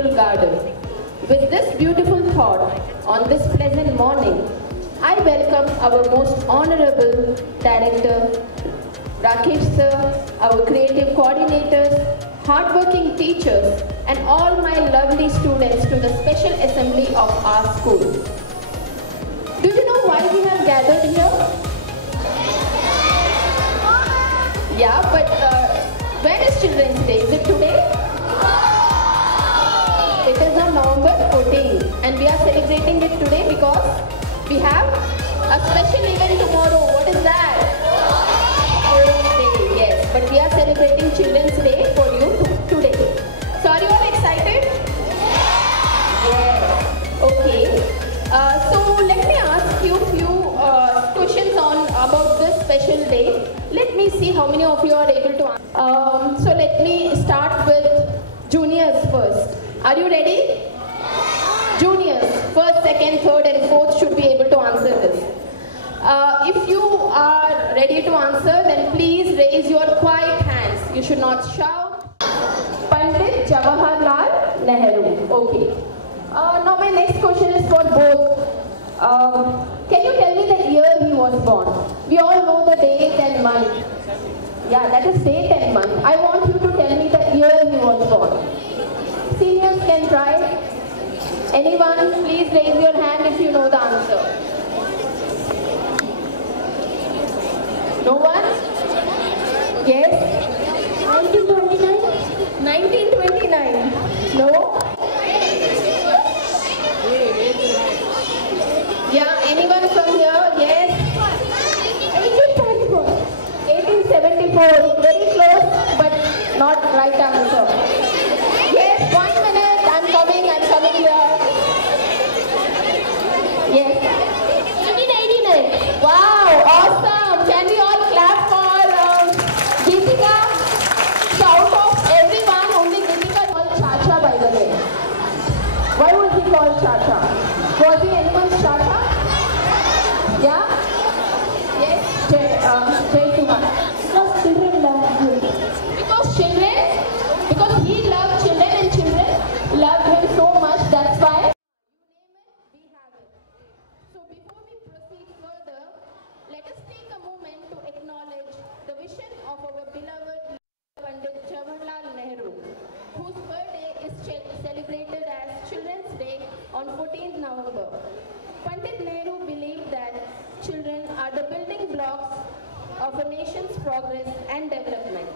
beautiful garden. With this beautiful thought, on this pleasant morning, I welcome our most honorable director, Rakesh sir, our creative coordinators, hardworking teachers, and all my lovely students to the special assembly of our school. Do you know why we have gathered here? Yeah, but when is Children's Day? Is it today? It is on November 14th, and we are celebrating it today because we have a special event tomorrow. What is that? Earth Day, yes. But we are celebrating Children's Day for you today. So are you all excited? Yes. Okay. So let me ask you a few questions about this special day. Let me see how many of you are able to answer. So let me start with juniors first. Are you ready? Juniors, first, second, third and fourth should be able to answer this. If you are ready to answer, then please raise your quiet hands. You should not shout. Pandit Jawaharlal Nehru. Okay. Now my next question is for both. Can you tell me the year he was born? We all know the date and month. Yeah, that is date and month. I want you to tell me the year he was born. Seniors can try. Anyone, please raise your hand if you know the answer. No one? Yes? 1929? 1929? No? Yeah, anyone from here? Yes? 1874. 1874. Very close, but not right answer. Yes, 1 minute. I'm coming here. Yes. 1989. Wow, awesome. Can we all clap for Geetika? So out of everyone, only Geetika is called Chacha, by the way. Why was he called Chacha? Was he anyone's Chacha? Yeah? Yes? Jay Kumar. Because children love him. Because he loved children and children loved him so much, that's why. You name it, we have it. So before we proceed further, let us take a moment to acknowledge the vision of our beloved Pandit Jawaharlal Nehru, whose birthday is celebrated as Children's Day on 14th November. Pandit Nehru believed that children are the building blocks of a nation's progress and development.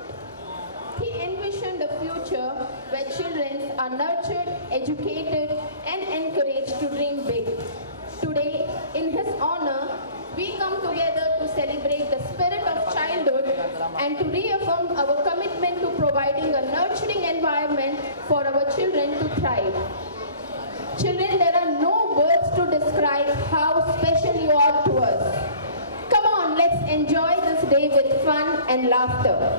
He envisioned a future where children are nurtured, educated, and encouraged to dream big. Today, in his honor, we come together to celebrate the spirit of childhood and to reaffirm our commitment to providing a nurturing environment for our children to thrive. Children, there are no words to describe how special you are to us. Come on, let's enjoy this day with fun and laughter.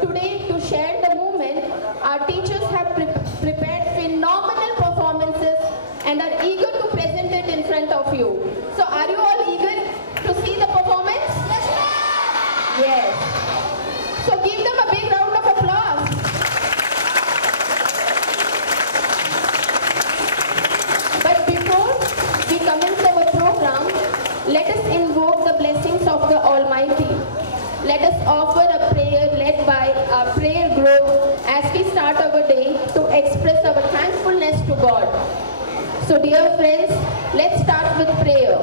Today, to share the moment, our teachers have prepared phenomenal performances and are eager to present it in front of you. So, are you all eager to see the performance? Yes. So, give them a big round of applause. But before we commence our program, let us invoke the blessings of the Almighty. Let us offer a prayer led by our prayer group as we start our day to express our thankfulness to God. So dear friends, let's start with prayer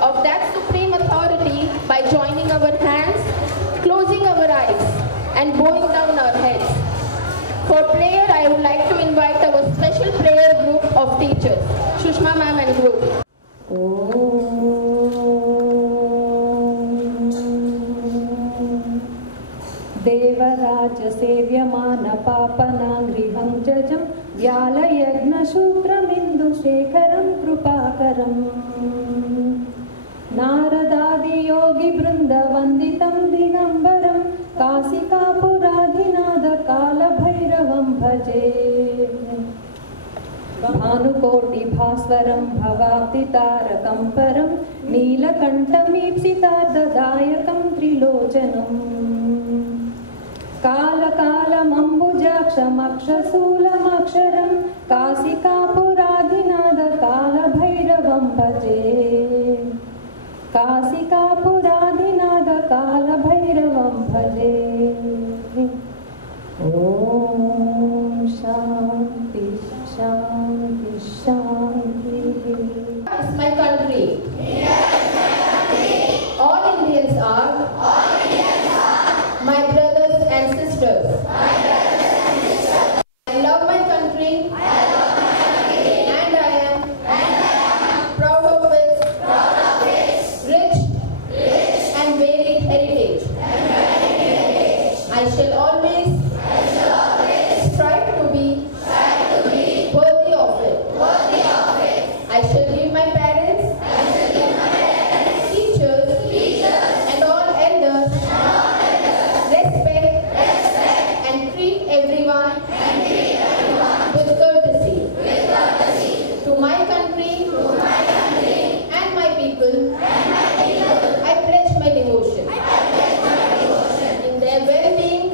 of that supreme authority by joining our hands, closing our eyes and bowing down our heads. For prayer, I would like to invite our special prayer group of teachers, Shushma ma'am and group. Devraj सेव्यमान पापनाङ्घ्रिहं जजं व्यालयज्ञशूत्रमिन्दुशेखरं कृपाकरम् नारदादियोगिवृन्दवन्दितं दिगम्बरं काशिकापुराधिनाथकालभैरवं भजे भानुकोटिभास्वरं भवाब्दितारकं परं नीलकण्ठमीप्सितार्धदायकं त्रिलोचनम् कालकालमम्बुज కుంజాక్షమక్షశూలమక్షరం కాశికాపురాధినాథ కాలభైరవం భజే కాశికాపురాధినాథ కాలభైరవం భజే. ఓం శాంతి శాంతి శాంతి. Is my country. All Indians are my brothers and sisters. I love my country and I am proud of its rich and varied heritage. I shall always strive to be worthy of it. I shall give my parents, teachers, and all elders respect and treat everyone with courtesy. To my country and my people, I pledge my devotion. In their well-being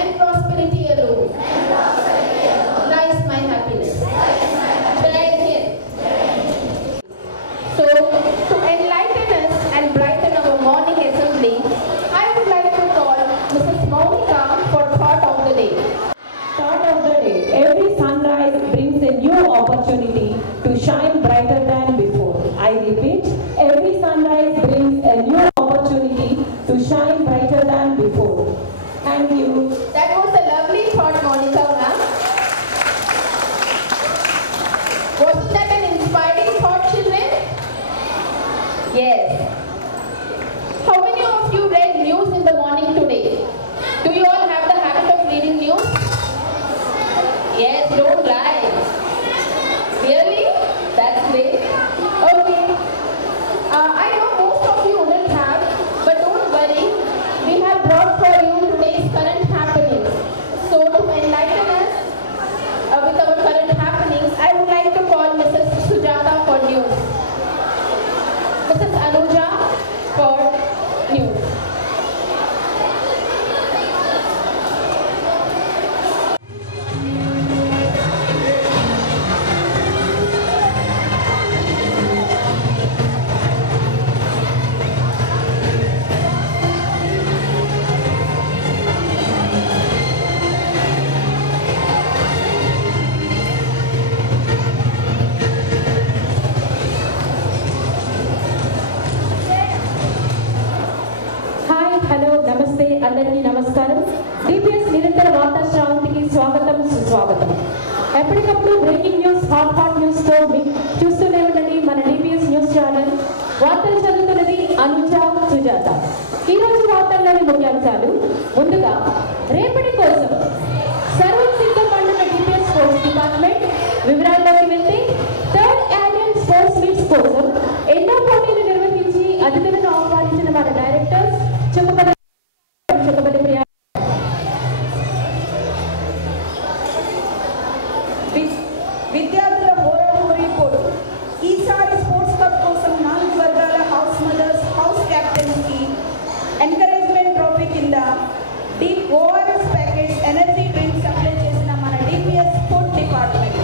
and prosperity alone lies my happiness. Jai Hind. So, to enlighten us and brighten our morning assembly, I would like to call Mrs. Monica for thought of the day. Thought of the day. Every sunrise brings a new opportunity to shine brighter than before. I repeat, every sunrise brings a new opportunity to shine brighter than before. Thank you. That was a lovely thought, Monica, ma'am. Wasn't that an inspiring thought, children? Yes. How many of you read news in the morning today? Do you all have the habit of reading news? Yes, don't lie. Really? That's great. Okay. I know most of you wouldn't have, but don't worry. We have brought for you today's current happenings. So to enlighten us with our current happenings, I would like to call Mrs. Sujata for news. Mrs. Anuja for news. Hi, hello, నమస్తే, అందరికీ నమస్కారం. DPS నిరంతర వార్తా శ్రావంతికి స్వాగతం, సుస్వాగతం. ఎప్పటికప్పుడు breaking news, hot news తో చూస్తూనే ఉండండి మన డిపిఎస్ న్యూస్ ఛానల్. వార్తలు చదువుతున్నది అనుజ, సుజాత. ఈ రోజు వార్తల్లోని ముఖ్యాంశాలు. ముందుగా, రేపటి కోసం సర్వం సిద్ధపడిన డిపిఎస్ స్పోర్ట్స్ డిపార్ట్మెంట్ వివరాల్లోకి వెళ్తే, థర్డ్ యాన్యువల్ స్పోర్ట్స్ మీట్స్ కోసం ఎన్నో పోటీలు నిర్వహించి అతిథులను ఆహ్వానించిన మన డైరెక్టర్స్ చుక్కపల్లి ప్రియా. విద్యార్థుల హోరాహోరీ పోటీ. ఈసారి స్పోర్ట్స్ కప్ కోసం 4 వర్గాల హౌస్ మదర్స్, హౌస్ క్యాప్టెన్స్ కి ఎంకరేజ్మెంట్ ట్రోఫీ కింద deep ORS packets, energy drinks supply చేసిన మన DPS sport department.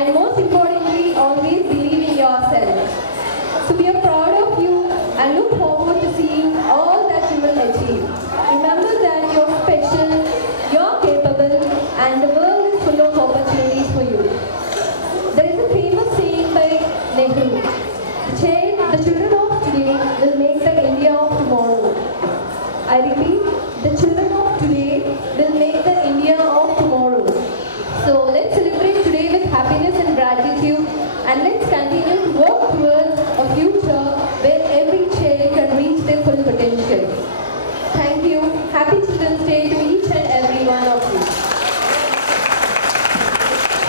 and most importantly, always believe in yourself. So we are proud of you and look forward to seeing all that you will achieve. Remember that you're special, you're capable, and the world is full of opportunities for you. There is a famous saying by Nehru, the children of today will make the India of tomorrow. I repeat, the children of today will make the India of tomorrow. So let's celebrate today with happiness and gratitude, and let's continue to work towards a future where every child can reach their full potential. Thank you. Happy Children's Day to each and every one of you.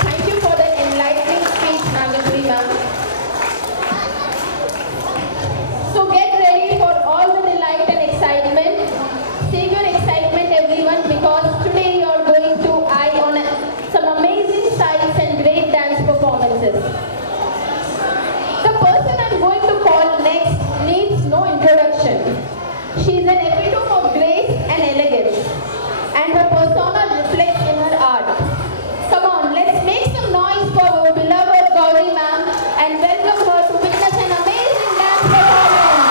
Thank you for the enlightening speech, Nagasri ma'am. So get ready for all the delight and excitement. Save your excitement, everyone, because today you are going to eye on some amazing sights and great dance performances. The person I'm going to call next needs no introduction. She is an epitome of grace and elegance, and her persona reflects in her art. Come on, let's make some noise for our beloved Gauri ma'am and welcome her to witness an amazing dance performance.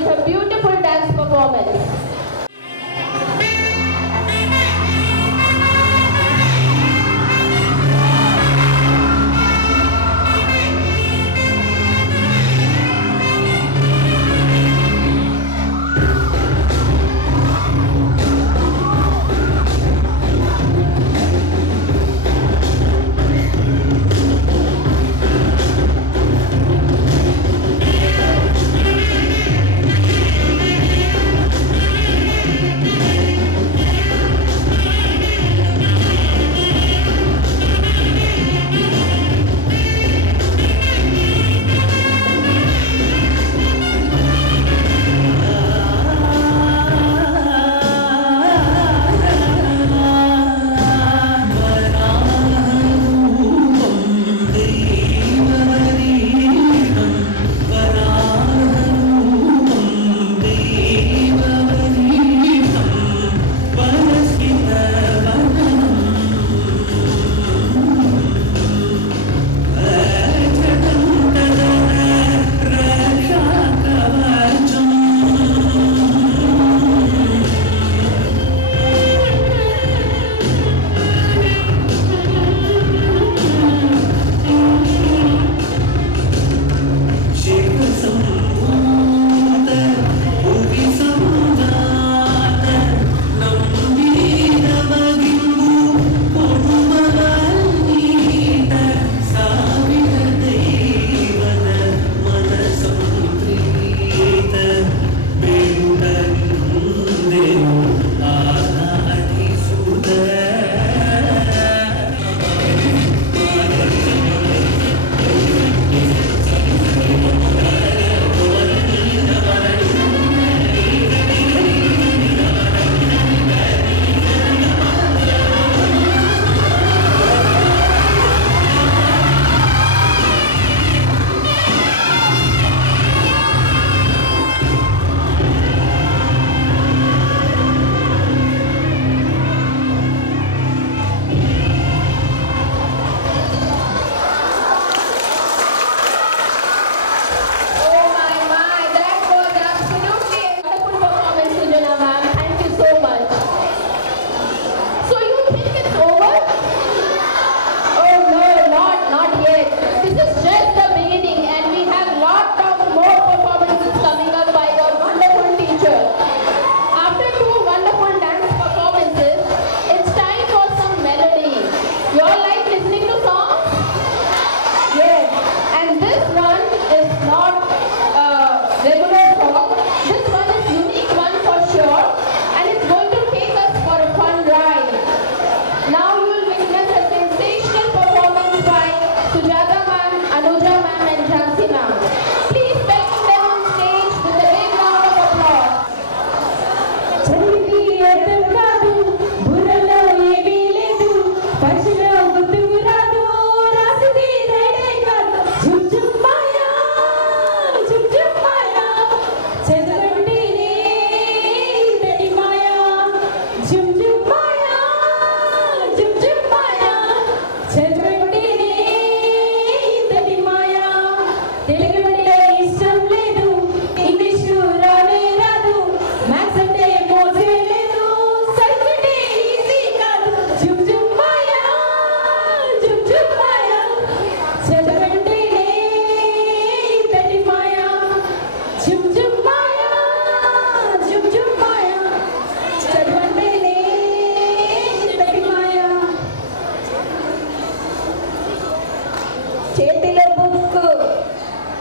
with a beautiful dance performance.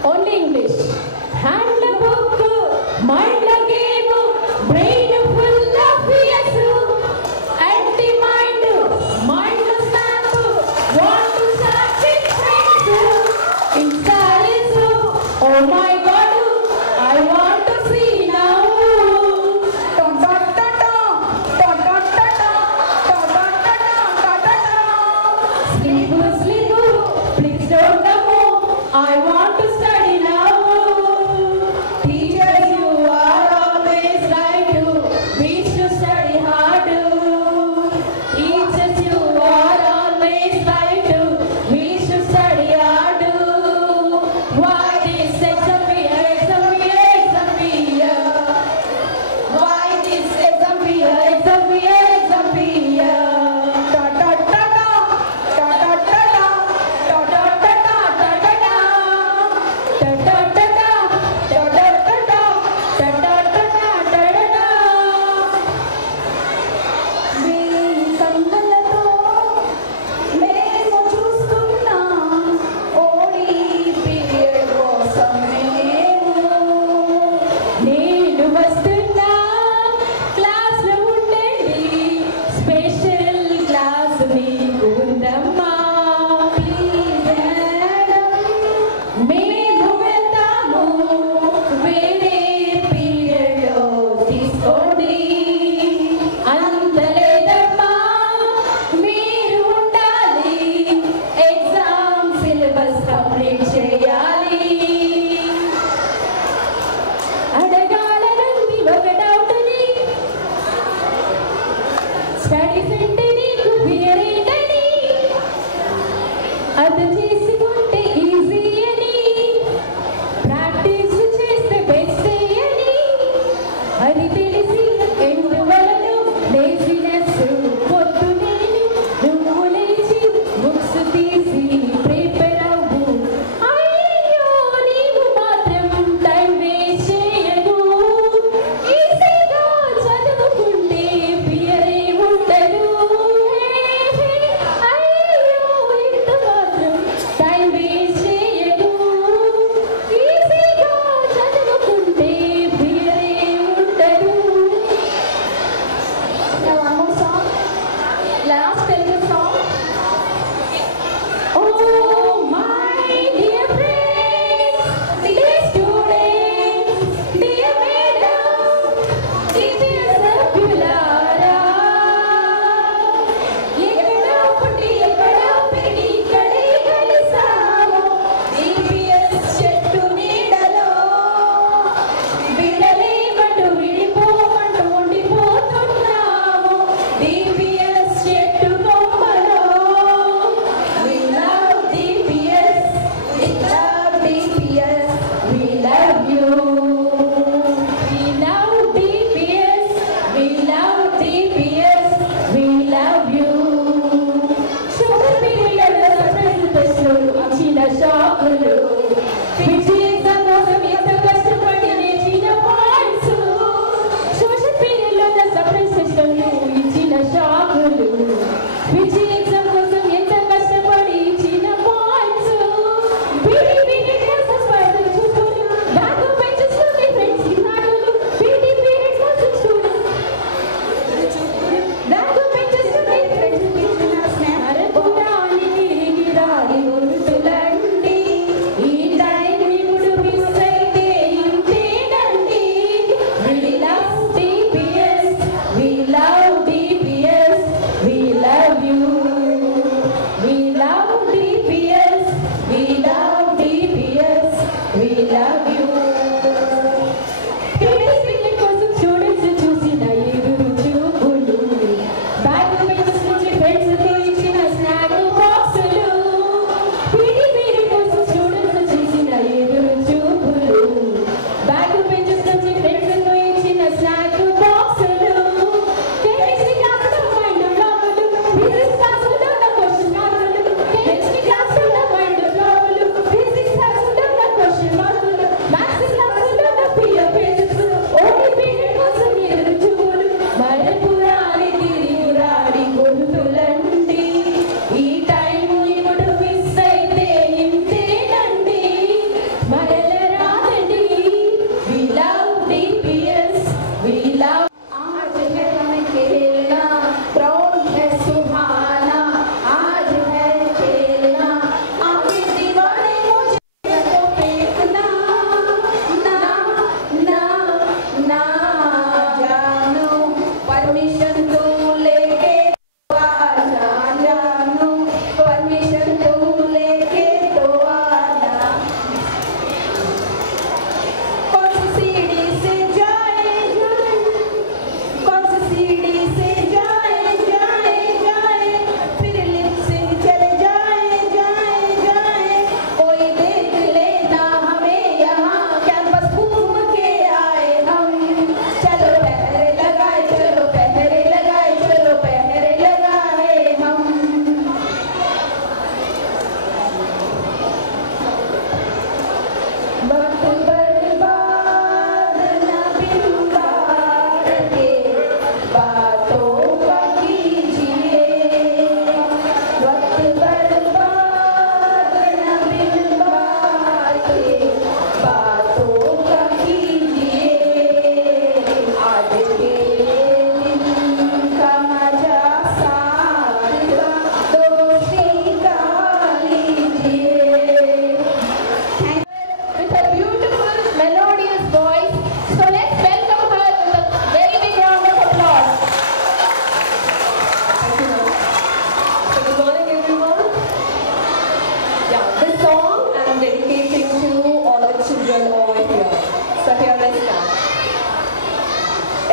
Only English. Hand the book, mind the game,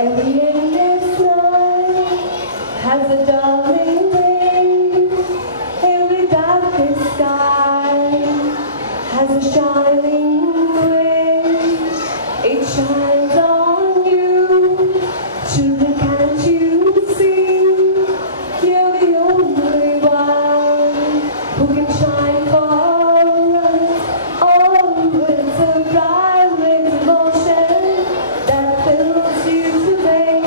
Every endless night has a darling day. Every darkest sky has a shining ray. It shines on you. Children, can't you see? You're the only one who can shine for us. Oh, it's a bright red emotion that fills you today.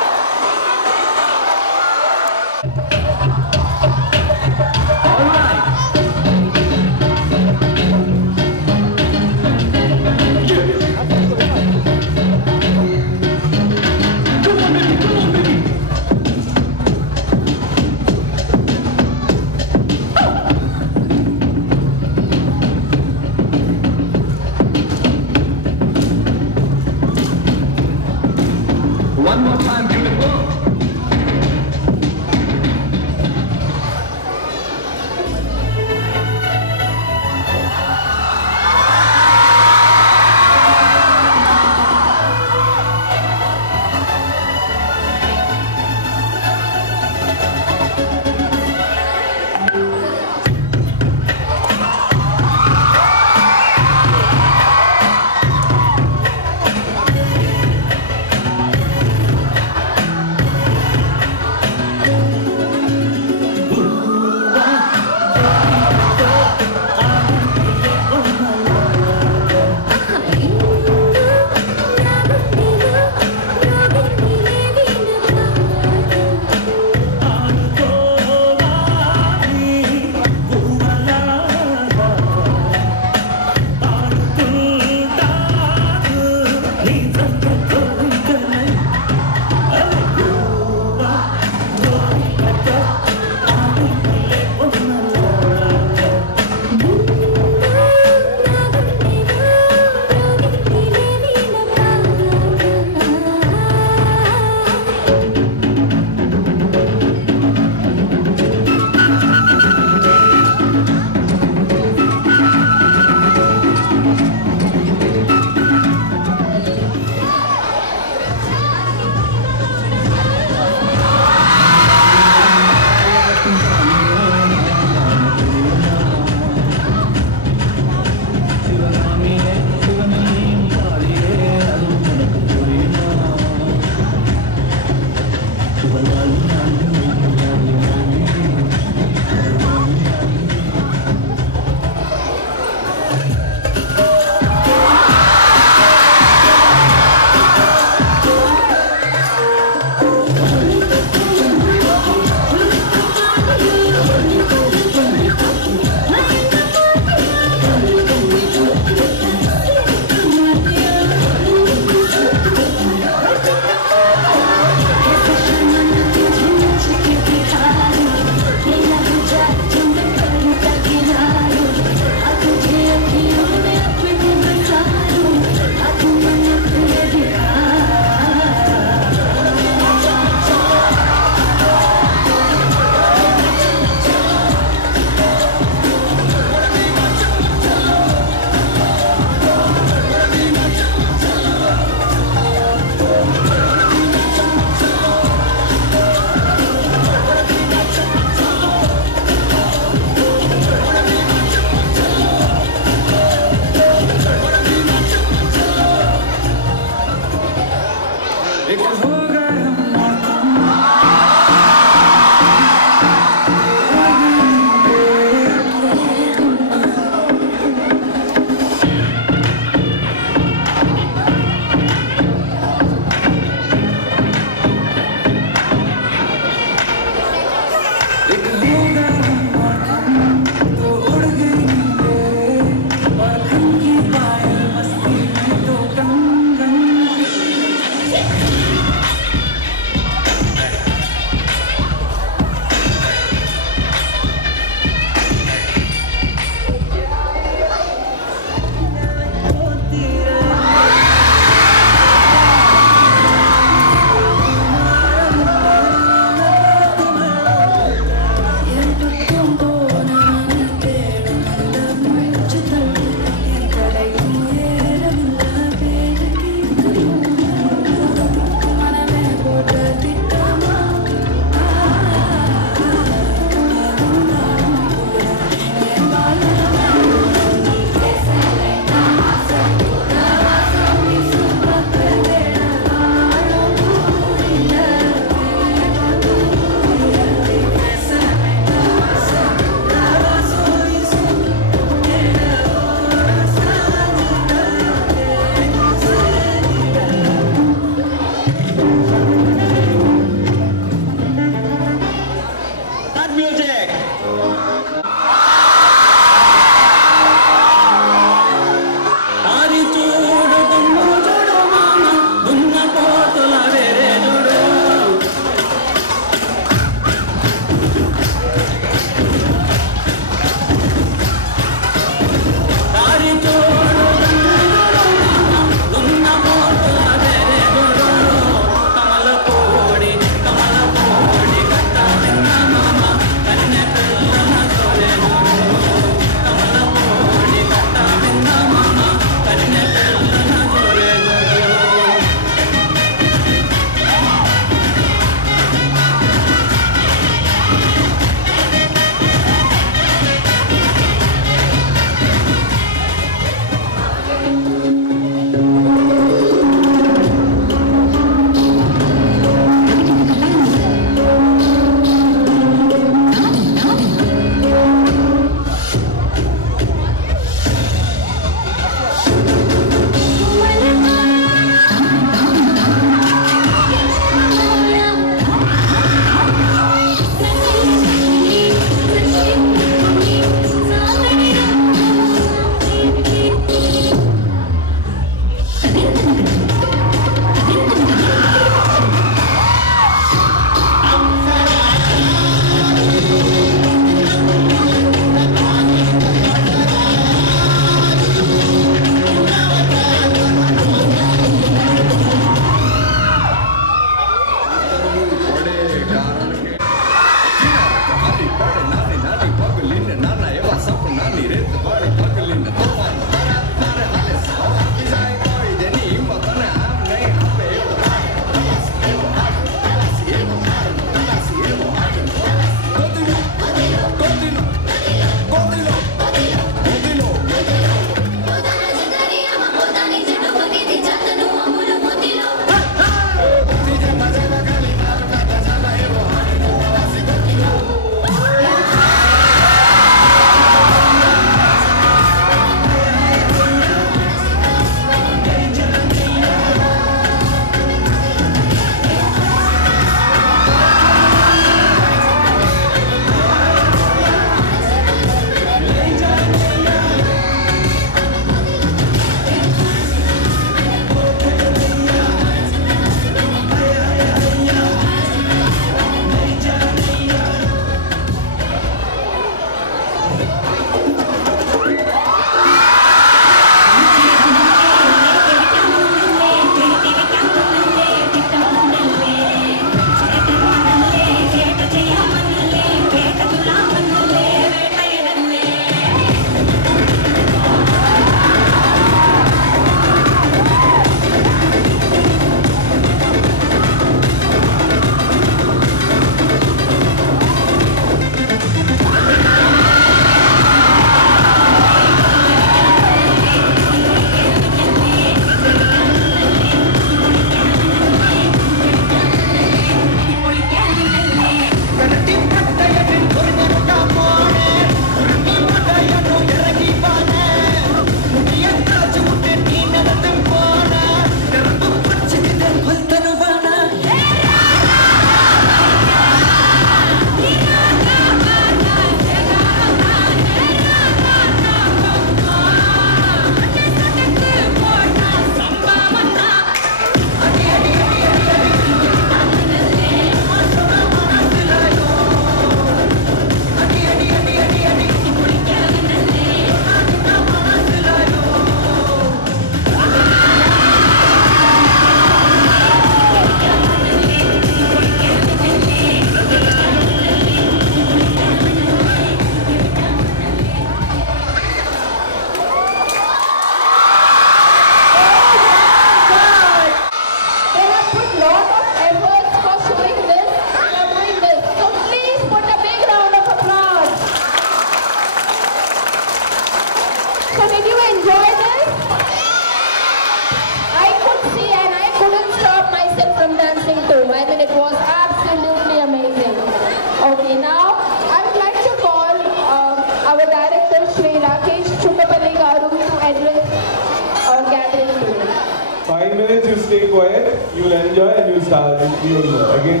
stay quiet, you will enjoy and you will again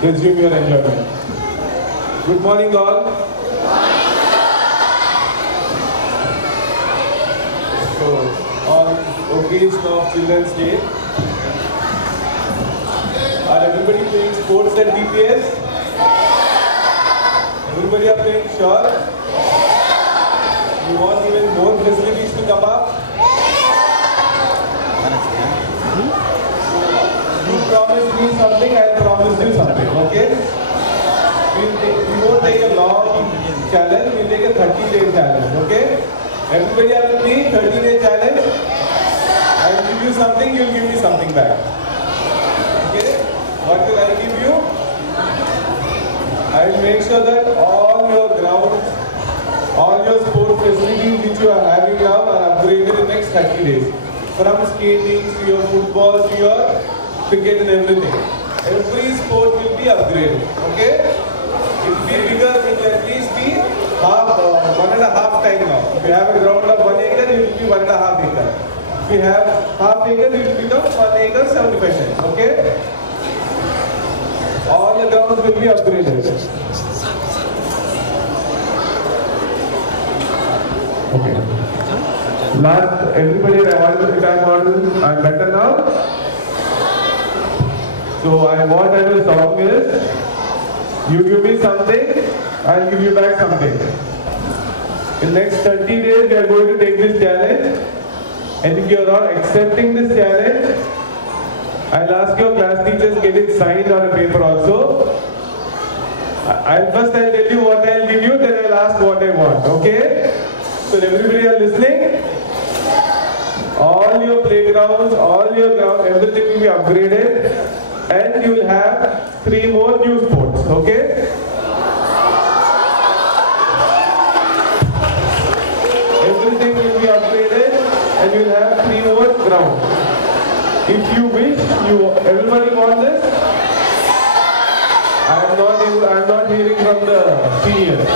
resume your enjoyment. Good morning all. So, on occasion of Children's Day, are everybody playing sports at DPS? Everybody are playing, sure? You want even more facilities to come up? You promise me something, I promise you something, okay? We won't take a long challenge, we'll take a 30-day challenge, okay? Everybody are with me, 30-day challenge. I'll give you something, you'll give me something back. Okay? What will I give you? I will make sure that all your grounds, all your sports facilities which you are having now are upgraded in the next 30 days. From skating to your football to your cricket and everything. Every sport will be upgraded. Okay? It will be bigger, it will at least be 1.5 times now. If you have a ground of 1 acre, it will be 1.5 acre. If you have half acre, it will become 1 acre 75 cents. Okay? All the grounds will be upgraded. Okay. Last, everybody, I'm better now. So what I will talk is, you give me something, I'll give you back something. In next 30 days, we are going to take this challenge. And if you are not accepting this challenge, I'll ask your class teachers to get it signed on a paper also. First I'll tell you what I'll give you, then I'll ask what I want, okay? So everybody are listening? All your playgrounds, all your grounds, everything will be upgraded. And you will have 3 more new sports, okay? Everything will be upgraded and you will have 3 more grounds. If you wish, everybody wants this? I am not hearing from the seniors.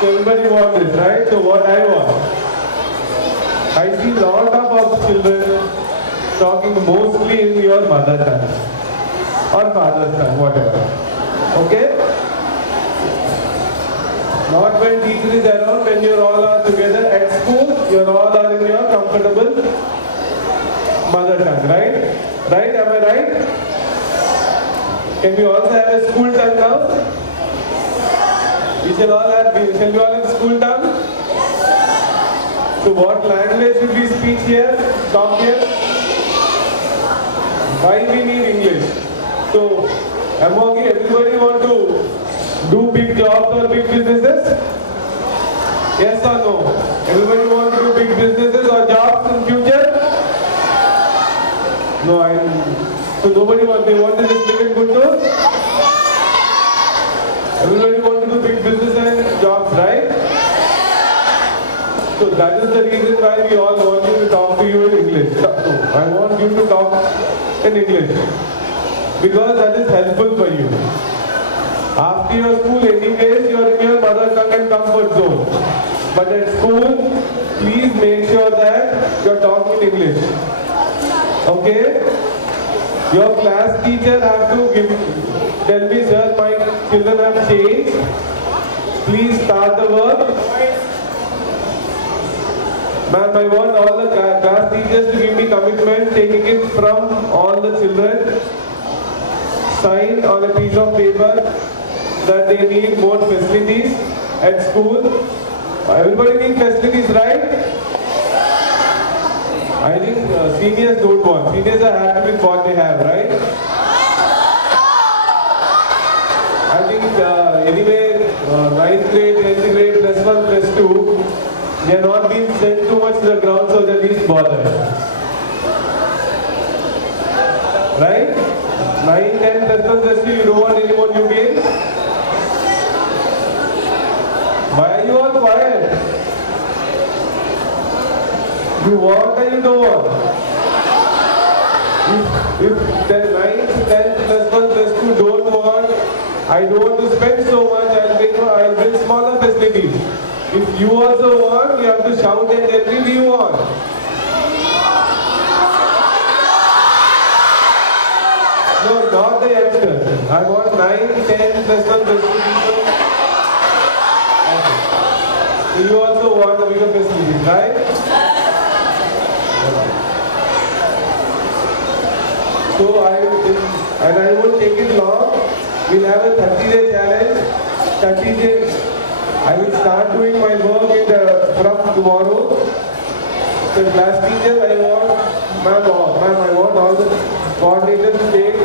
So everybody wants this, right? So what I want? I see a lot of children talking mostly in your mother tongue or father's tongue, whatever. Okay? Not when teacher is around, when you all are together at school, you all are in your comfortable mother tongue, right? Right? Am I right? Can we also have a school tongue now? We shall all have school tongue? So what language should we speak here? Talk here? Why we need English? So, among you, everybody want to do big jobs or big businesses? Yes or no? Everybody want to do big businesses or jobs in future? No, so nobody wants, they want to just live in Guntur? Everybody want to do big business and jobs, right? So that is the reason why we all want you to talk to you in English. I want you to talk in English because that is helpful for you. After your school anyways, you are in your mother tongue and comfort zone. But at school, please make sure that you are talking in English. Okay? Your class teacher have to tell me, sir, my children have changed. Please start the work. Ma'am, I want all the class teachers to give me commitment, taking it from all the children, sign on a piece of paper that they need more facilities at school. Everybody needs facilities, right? I think seniors don't want. Seniors are happy with what they have, right? I think anyway, 9th grade, 10th grade, +1, +2, they are not being sent too much to the ground, so they're least bothered. Right? 9, 10, +1, +2, you don't want any more new games? Why are you all quiet? You want or you don't want? If the 9th, 10th, +1, +2 don't want, I don't want to spend so much, I'll build smaller facilities. If you also want, you have to shout and tell me we want. the youngsters. I want 9, 10, plus 1, plus 2 people. Okay. So you also want a bigger facility, right? Okay. So I won't take it long. We'll have a 30-day challenge. 30 days. I will start doing my work from tomorrow. The class teacher, I want all the coordinators to take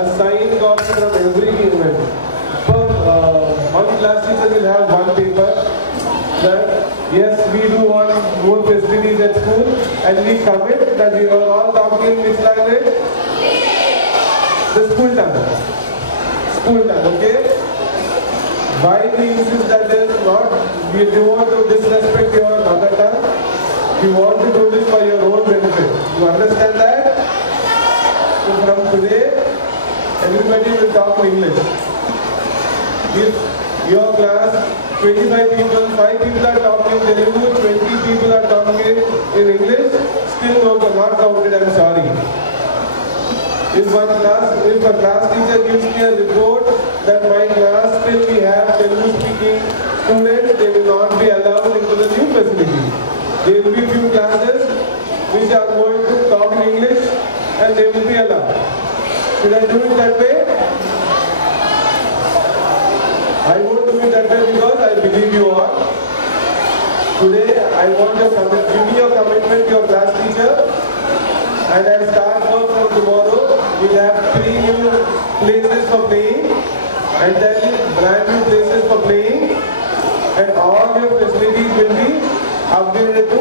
a signed copy from every event. One class teacher will have one paper that yes, we do want more facilities at school, and we commit that we are all talking in which language? The school tongue. School tongue, okay? Why we insist that there is not, we do want to disrespect your mother tongue. We want to do this for your own benefit. You understand that? So from today, everybody will talk English. If your class, 25 people, 5 people are talking Telugu, 20 people are talking in English, still not counted, I'm sorry. If a class teacher gives me a report that my class still we have Telugu speaking students, they will not be allowed into the new facility. There will be few classes which are going to talk in English and they will be allowed. Should I do it that way? I won't do it that way because I believe you all. Today I want your give me your commitment to your class teacher, and I'll start work from tomorrow. We'll have 3 new places for playing and then brand new places for playing, and all your facilities will be upgraded to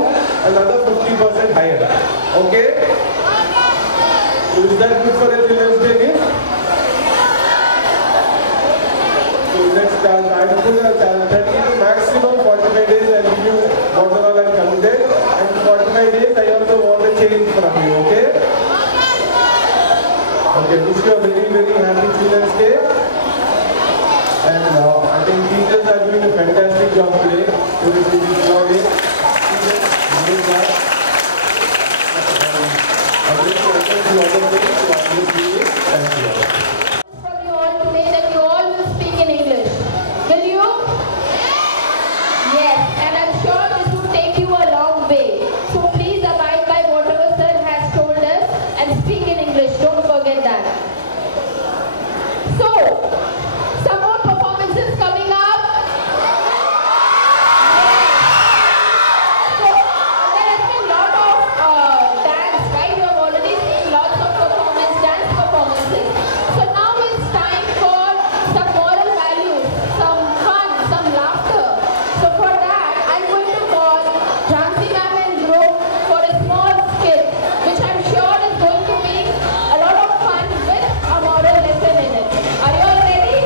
another 50% higher. Okay? Is that good for a Children's Day gift? So let's start. I will put a 30 to maximum 45 days. I will give you whatever I committed, and 45 days I also want a change from you. Okay? Okay. Wish you a very, very happy Children's Day. And I think teachers are doing a fantastic job today. From you all today that you all will speak in English. Will you? Yes, and I'm sure this will take you a long way. So please abide by whatever sir has told us and speak in English. Don't forget that. So, some more performances coming up. So, there has been a lot of dance, right? You have already seen lots of dance performances. So now it's time for some moral values, some fun, some laughter. So for that, I'm going to call Jhansi ma'am and group for a small skit, which I'm sure is going to be a lot of fun with a moral lesson in it. Are you all ready?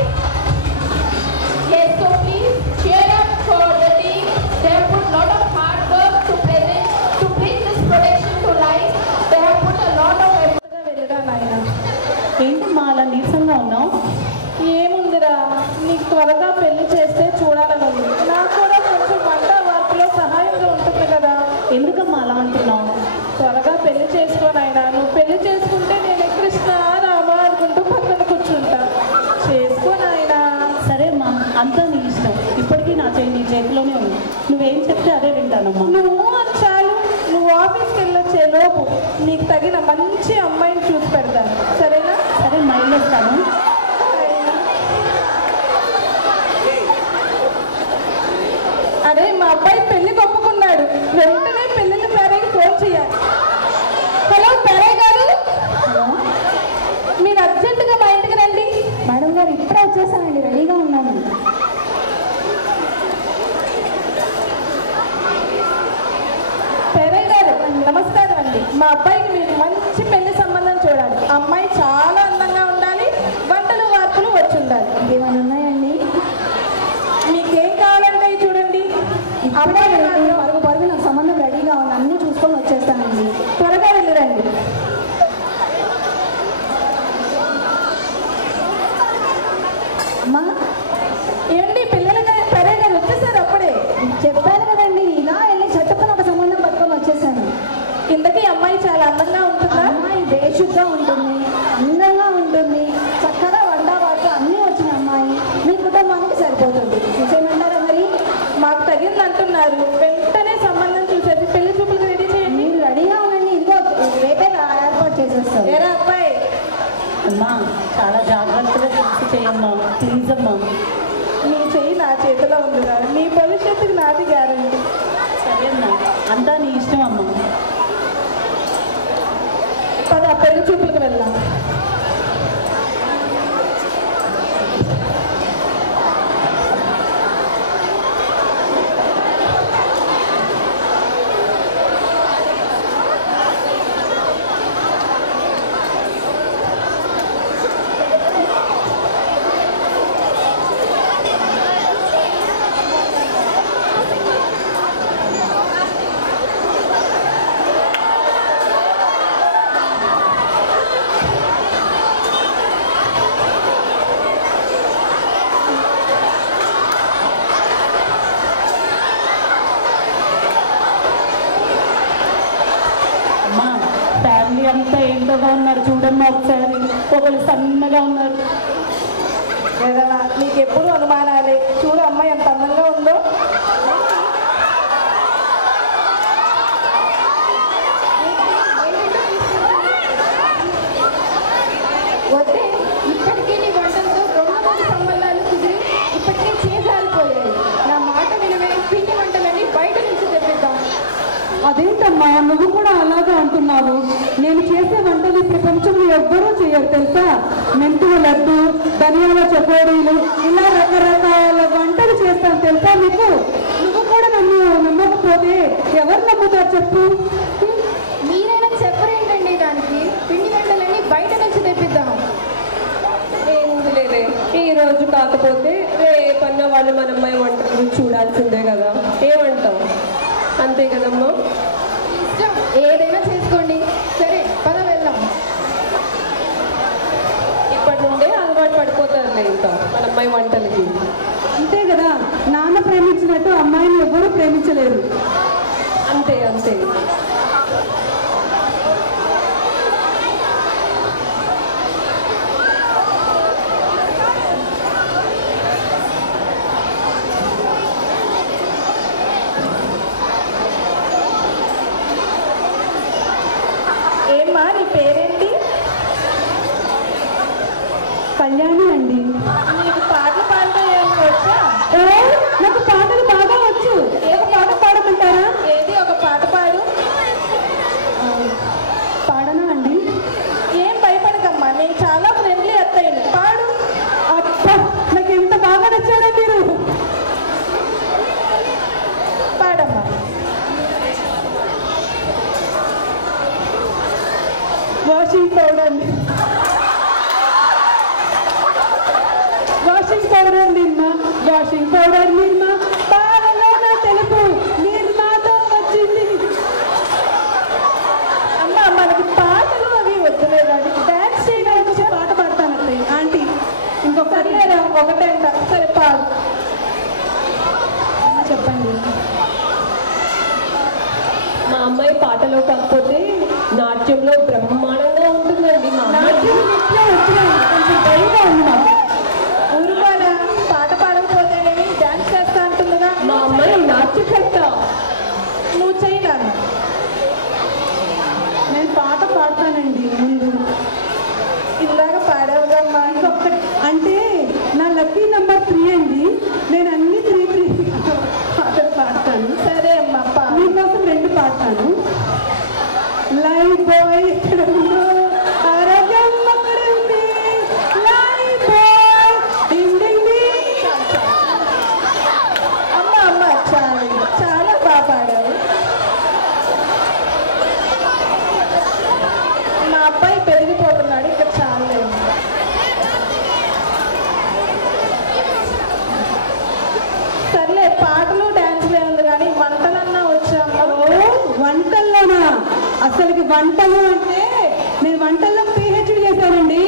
Yes, so please cheer up for the team. They have put a lot of hard work to bring this production to life. They have put a lot of effort. ఏంటమ్మా అలా నీరసంగా ఉన్నావు? ఏముందిరా, నీకు త్వరగా పెళ్లి చేస్తే చూడాలని ఉంది. నాకు కూడా కొంచెం వంట వర్క్లో సహాయంగా ఉంటుంది కదా. ఎందుకమ్మా అలా అంటున్నావు? త్వరగా పెళ్లి చేసుకోనైనా, నువ్వు పెళ్లి చేసుకుంటే నేను కృష్ణ రామ అనుకుంటూ పక్కన కూర్చుంటా. చేసుకోనైనా. సరే అమ్మా, అంతా నీ ఇష్టం. ఇప్పటికీ నీ చేతిలోనే ఉంది. నువ్వేం చెప్తే అదే వింటానమ్మా. నువ్వు చాలు. నువ్వు ఆఫీస్కి వెళ్ళొచ్చే లోపు నీకు తగిన మంచి అమ్మాయిని చూసి పెడతాను. సరేనా? సరే, మైండ్ వస్తాను. అరే, మా అబ్బాయి పెళ్లికి ఒప్పుకున్నాడు. వెంటనే పెళ్లిళ్ళ పేరయ్యకి ఫోన్ చేయాలి. హలో పేరయ్య గారు, మీరు అర్జెంటుగా మా ఇంటికి రండి. మేడం గారు, ఇప్పుడే వచ్చేసానండి, రెడీగా ఉన్నాను. పేరయ్య గారు, నమస్కారం అండి. మా అబ్బాయికి మీరు మంచి పెళ్లి సంబంధం చూడాలి. అమ్మాయి చాలా అందంగా ఉండాలి, వంటలు వార్పులు వచ్చి ఉండాలి. ఏమైనా ఉన్నాయండి? మీకేం కావాలంటే చూడండి. అబ్బాయి పరుగు పరుగు నాకు సంబంధం రెడీగా ఉంది, అన్నీ చూసుకొని వచ్చేస్తానండి. త్వరగా వెళ్ళిరండి. అమ్మా, ఏంటి పిల్లలు సరే గారు వచ్చేసారు అప్పుడే? చెప్పాను కదండి, ఇలా వెళ్ళి చట్టపని ఒక సంబంధం పట్టుకొని వచ్చేసాను. ఇంతకీ అమ్మాయి చాలా అందంగా ఉంటుందా? అమ్మాయి బేషుగ్గా ఉంటుంది, అందంగా ఉంటుంది, చేయమ్మా, ప్లీజ్ అమ్మా. నీ చెయ్యి నా చేతిలో ఉందిరా, నీ భవిష్యత్తుకి నాది గ్యారంటీ. సరే అమ్మా, అంతా నీ ఇష్టం అమ్మా. పద పెళ్లి చూపులకు వెళ్దాం. అంతా ఏంటోగా ఉన్నారు చూడమ్మా ఒకసారి. ఒకళ్ళు సన్నగా ఉన్నారు. ఏదన్నా నీకు ఎప్పుడు అనుమానాలే. చూడు అమ్మాయి ఎంత అందంగా ఉందో. వద్దే, ఇప్పటికే నీ వంటలతో 2 సంబంధాలు కుదిరి ఇప్పటికే చేసారిపోయాయి. నా మాట వినవే, పిండి వంటలన్నీ బయట నుంచి తెప్పిద్దాం. అదేంటమ్మా నువ్వు కూడా అలాగే అంటున్నావు? నేను చేసే వంటలు ప్రపంచంలో ఎవ్వరూ చేయరు తెలుసా. మెంతుల లడ్డు, ధనియాల చకోడీలు, ఇలా రకరకాల వంటలు చేస్తాను తెలుసా నీకు. నువ్వు కూడా నన్ను నమ్మకపోతే ఎవరు నమ్ముతారు చెప్పు. మీరైనా చెప్పరేంటండి దానికి? పిండి వంటలన్నీ బయట నుంచి తెప్పిద్దాం. ఏముంది లేదే, ఈ రోజు కాకపోతే రేపన్న వాళ్ళు మన అమ్మాయి వంటలు చూడాల్సిందే కదా. ఏమంటావు? అంతే కదమ్మా. ఇష్టం, ఏదైనా చేసుకోండి. సరే పద వెళ్దాం. ఇప్పటి నుండే అలవాటు పడిపోతారులే ఇంకా మన అమ్మాయి వంటలకి. అంతే కదా, నాన్న ప్రేమించినట్టు అమ్మాయిని ఎవ్వరూ ప్రేమించలేరు. అంతే అంతే. ఏమ్మా నీ పేరేంటి? కళ్యాణి అండి. నీకు పాటలు పాడటం ఏమన్నా వచ్చా? నాకు పాటలు బాగా వచ్చు. ఏదో పాట పాడమంటారా? ఏది ఒక పాట పాడు. పాడనా అండి? ఏం భయపడకమ్మా, నేను చాలా ఫ్రెండ్లీ అత్తయ్యను. పాడు. అబ్బా, నాకు ఎంత బాగా నచ్చారా మీరు. పాడమ్మా. వాషింగ్ పౌడర్ నిర్మా, వాషింగ్ పౌడర్ నిర్మా, పాలలో నా తెలుపు నిర్మాతో వచ్చింది. అమ్మ మనకి పాటలు అవి వద్దులేదండి, డాన్స్ చేయడానికి పాట పాడతానండి ఆంటీ. ఇంకొకటి సరేరా, ఒకటేంట. సరే పాడు. చెప్పండి. మా అమ్మాయి పాటలో కాకపోతే నాట్యంలో బ్రహ్మాండంగా ఉంటుందండి. మా అమ్మాయి కొంచెం భయంగా ఉంది నాకు. ఊరుకోనా, పాట పాడకపోతేనేమి డాన్స్ చేస్తా అంటుందిగా. మా అమ్మాయి నాట్యకర్త. నువ్వు చెయ్యి నాన్న. నేను పాట పాడతానండి ముందు. ఇందాక పాడావుగమ్మా. ఇంకొకటి అంటే నా లక్కీ నెంబర్ 3 అండి. నేను అన్ని 3 పాటలు పాడతాను. సరే అమ్మా పాడు. మీకోసం 2 పాడతాను. లైఫ్ బాయ్ ఎక్కడ ఉందో ఆరోగ్యం అక్కడ ఉంది. లైఫ్ బాయ్ డింగ్ డింగ్ డింగ్. అమ్మ అమ్మ చాలా చాలా బాగా పాడావు. మా అబ్బాయి పెరిగిపోతున్నాడు, ఇక్కడ చాలా. సర్లే, పాటలు డాన్స్లే ఉంది కానీ వంటలన్నా వచ్చాము. వంటల్లోనా? అసలుకి వంటలు అంటే నేను వంటల్లో PhD చేశానండి.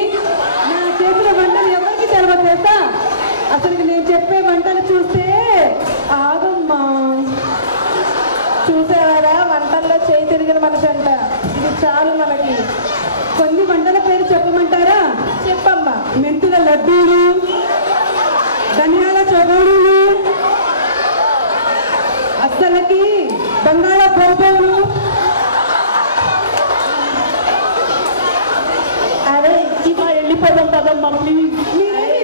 నా చేతిలో వంటలు ఎవరికి తెలియదు తెలుసా. అసలుకి నేను చెప్పే వంటలు చూస్తే ఆగమ్మా. చూసావారా, వంటల్లో చేయి తిరిగిన మనిషి అంట. ఇది చాలు మనకి. కొన్ని వంటల పేరు చెప్పమంటారా? చెప్పమ్మా. మెంతుల లడ్డూలు, ధనియాల చకోడీలు, అస్సలకి బంగాళ బొబ్బలు. అరే ఇమా వెళ్ళిపోదాం కదమ్మా ప్లీజ్. మీరేమి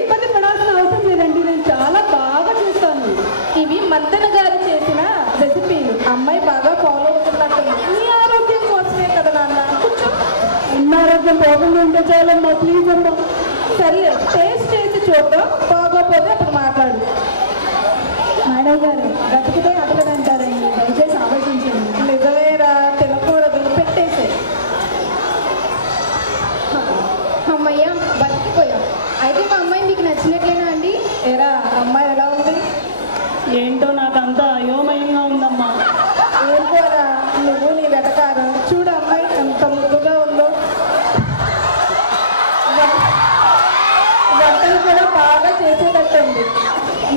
కొంచెం బాగుంది ఉంటే చాలమ్మా, ప్లీజ్ అమ్మా. సర్లే, టేస్ట్ చేసి చూద్దాం, బాగోపోతే అప్పుడు మాట్లాడు. మేడం గారు, బతికితే అతగదంటారండి, దయచేసి ఆలోచించండి. నిజమేరా, తినకూడదు, పెట్టేసే. అమ్మయ్య, బతికిపోయాం. అయితే మా అమ్మాయి మీకు నచ్చినట్లేనా అండి? ఏరా, అమ్మాయి ఎలా ఉంది? ఏంటో నాకంతా అయోమయంగా ఉందమ్మా. ఊరుకోరా, నువ్వు నీ వెటకారం. చూడు అమ్మాయి ఎంత ముద్దుగా ఉందో. వంటలు కూడా బాగా చేసేటట్టుంది.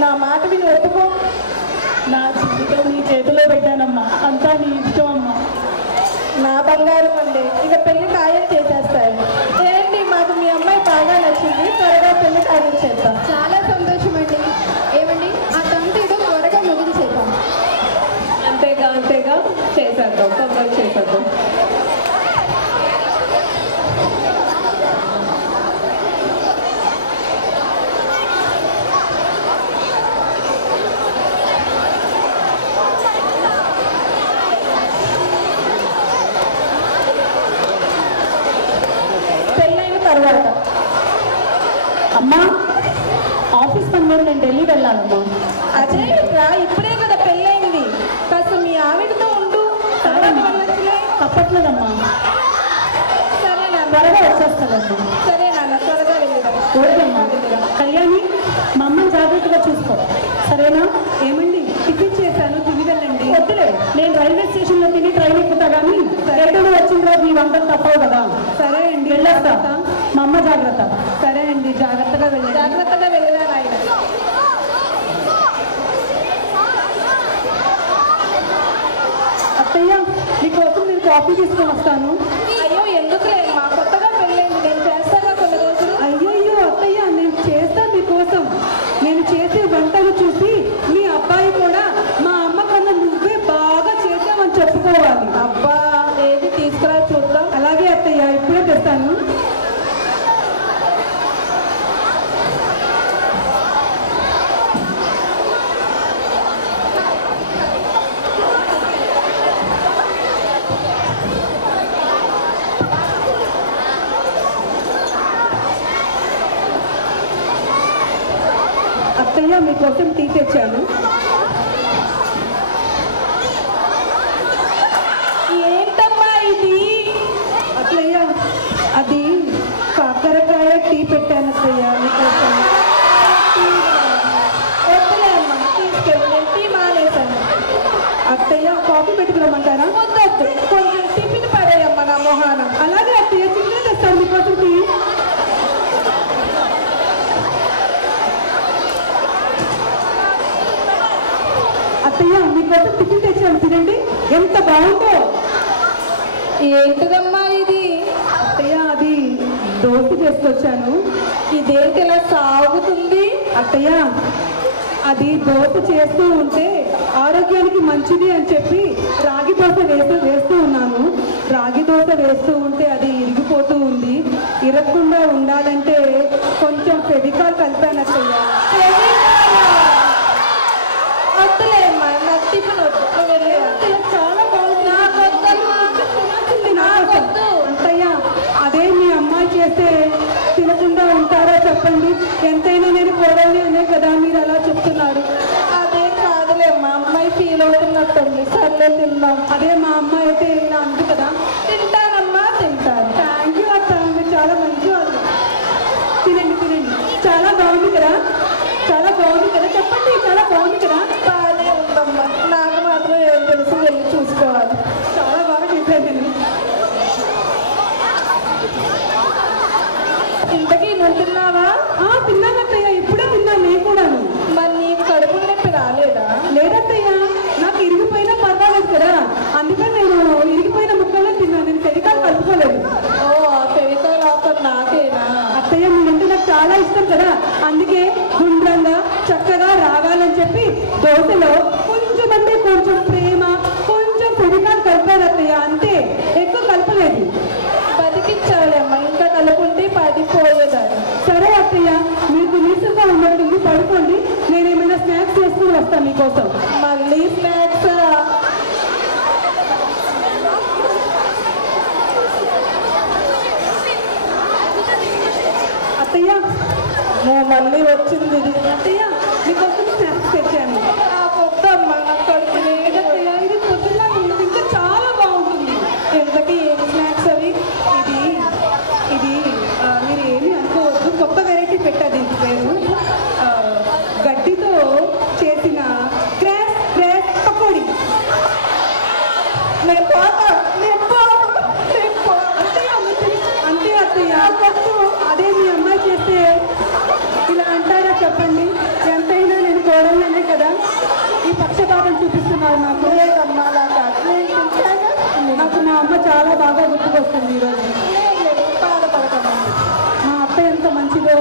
నా మాట విని ఒప్పుకో. నా జీవితం నీ చేతిలో పెట్టానమ్మా, అంతా నీ ఇష్టం అమ్మా. నా బంగారం అండి, ఇక పెళ్లి ఖాయం చేసేస్తాయి. ఏంటి, మాకు మీ అమ్మాయి బాగా నచ్చింది, త్వరగా పెళ్లి ఖాయం చేద్దాం. చాలా సంతోషం అండి. ఏమండి, ఆ తంతేదో త్వరగా ముగించేద్దాం. అంతేగా చేసేద్దాం, తొందరగా చేసేద్దాం. పెళ్ళైన తర్వాత అమ్మా, ఆఫీస్ పని మీద నేను ఢిల్లీ వెళ్ళాలమ్మా. అదే రా, ఇప్పుడే కదా పెళ్ళైంది, కాస్త మీ ఆవిడతో ఉంటూ తర్వాత వెళ్ళొచ్చులే. తప్పట్లేదమ్మా, సరే నాన్న, త్వరగా వచ్చేస్తానమ్మా. సరే నాన్న, త్వరగా వెళ్ళిరా. ఓకేమ్మా. కళ్యాణి, మా అమ్మని జాగ్రత్తగా చూసుకో, సరేనా? ఏమండి, టిఫిన్ చేశాను, తిని వెళ్ళండి. వద్దులే, నేను రైల్వే స్టేషన్లో తిని ట్రైన్ ఎక్కుతా కానీ రేటులో వచ్చిన రోజు మీ వంటలు తప్పవు కదా. సరే అండి, వెళ్ళొస్తా. మా అమ్మ జాగ్రత్త. సరే అండి, జాగ్రత్తగా వెళ్ళండి. జాగ్రత్తగా వెళ్ళిరా నాయన. అత్తయ్య, మీకోసం నేను కాఫీ తీసుకొని వస్తాను. అయ్యో, ఎందుకులే, మా కొత్తగా పెళ్ళైంది, నేను చేస్తాగా కొన్ని రోజులు. అయ్యయ్యో అత్తయ్య, నేను చేస్తాను మీకోసం. నేను చేసే వంటలు చూసి మీ అబ్బాయి కూడా మా అమ్మ కన్నా నువ్వే బాగా చేసావని చెప్పుకోవాలి. అబ్బా, ఏది తీసుకురా చూద్దాం. అలాగే అత్తయ్య, ఇప్పుడే తెస్తాను. అత్తయ్య, మీకోసం టీ తెచ్చాను. ఏంటమ్మా ఇది? అత్తయ్య, అది కాకరకాయ టీ పెట్టాను అత్తయ్య మీకోసం. వద్దులే అమ్మా, తీసుకెళ్ళి, నేను టీ మానేశాను. అత్తయ్య, కాఫీ పెట్టుకురమ్మంటారా? వద్దొద్దు, కొంచెం టిఫిన్ పడేయమ్మా నా మొహాన. అలాగే అత్తయ్య, చిన్న తెస్తాను మీకోసం టీ. అత్తయ్య, మీకోసం టిఫిన్ తెచ్చాను, తినండి, ఎంత బాగుందో. ఏంటిదమ్మా ఇది? అత్తయ్య, అది దోశ చేసుకొచ్చాను. ఇదేంటి ఇలా సాగుతుంది? అత్తయ్య, అది దోశ చేస్తూ ఉంటే ఆరోగ్యానికి మంచిది అని చెప్పి రాగి దోశ వేస్తూ ఉన్నాను. రాగి దోశ వేస్తూ ఉంటే అది ఇరిగిపోతూ ఉంది. ఇరగకుండా ఉండాలంటే కొంచెం ఫెవికాల్ కలిపాను అత్తయ్య. వద్దులే అమ్మా, నాకు టిఫిన్ వద్దు, నువ్వు వెళ్ళి రా. చాలా బాగుంది. నాకొద్దు. అత్తయ్య, అదే మీ అమ్మాయి చేస్తే తినకుండా ఉంటారా చెప్పండి? ఎంతైనా నేను కోడలి అనే కదా మీరు అలా చెప్తున్నారు. అదేం కాదులే అమ్మా, అమ్మాయి ఫీల్ అవుతున్నట్టుంది. సర్లే, తిందాం. అదే మా అమ్మాయి అయితే ఇలా అంది కదా. తింటానమ్మా, తింటాను. థ్యాంక్ యూ అత్త, మీరు చాలా మంచి వాళ్ళు. తినండి, తినండి. చాలా బాగుంది కదా, చాలా బాగుంది కదా, చెప్పండి, చాలా బాగుంది కదా. బాగానే ఉందమ్మా, నాకు మాత్రం ఏం తెలుసు, వెళ్ళి చూసుకోవాలి. చాలా బాగా చేశాను నేను. ఇంతకీ నువ్వు తిన్నావా? తిన్నాను అత్తయ్య, ఇప్పుడే తిన్నాను నేను కూడాను. మరి నీకు కడుపు నొప్పి రాలేదా? లేదత్తయ్య, నాకు ఇరిగిపోయినా పర్వాలేదు కదా, అందుకని నేను ఇరిగిపోయిన ముక్కలే తిన్నాను, నేను ఫెవికాల్ కలుపుకోలేదు. ఓ, ఆ ఫెవికాల్ ఆఫర్ నాకేనా? అత్తయ్య, మీరంటే నాకు చాలా ఇష్టం కదా, అందుకే గుండ్రంగా చక్కగా రావాలని చెప్పి దోశలో కొంచెం అంటే కొంచెం ప్రేమ, కొంచెం ఫెవికాల్ కలిపాను అత్తయ్య, అంతే, ఎక్కువ కలపలేదు. బతికించాలి అమ్మా, ఇంకా కలుపుంటే పడిపోయేదాన్ని. సరే అత్తయ్య, మీకు నీసంగా ఉన్నట్టుంది, పడుకోండి, నేనేమైనా స్నాక్స్ చేసుకుని వస్తాను మీకోసం. మళ్ళీ స్నాక్స్? మళ్ళీ వచ్చింది ఇది. అత్తయ్య మీకోసం స్నాక్స్ తెచ్చాను. పొద్దమ్మా నాకు కడుపు అత్తయ్య ఇది పొద్దున్న తింటే చాలా బాగుంటుంది. ఎంతకి ఏం స్నాక్స్ అవి? ఇది మీరు ఏమీ అనుకోవద్దు, కొత్త వెరైటీ పెట్టాది పేరు. గడ్డితో చేసిన క్రాస్ పకోడీ. అంతే అత్తయ్య, అదే మీ అమ్మాయి చేస్తే ఇలా అంటారా చెప్పండి? ఎంతైనా నేను కోడలనే కదా. ఈ పక్షపాతం చూపిస్తున్నారు నాకు. నాకు మా అమ్మ చాలా బాగా గుర్తుకొస్తుంది ఈరోజు. మా అత్త ఎంత మంచిదో.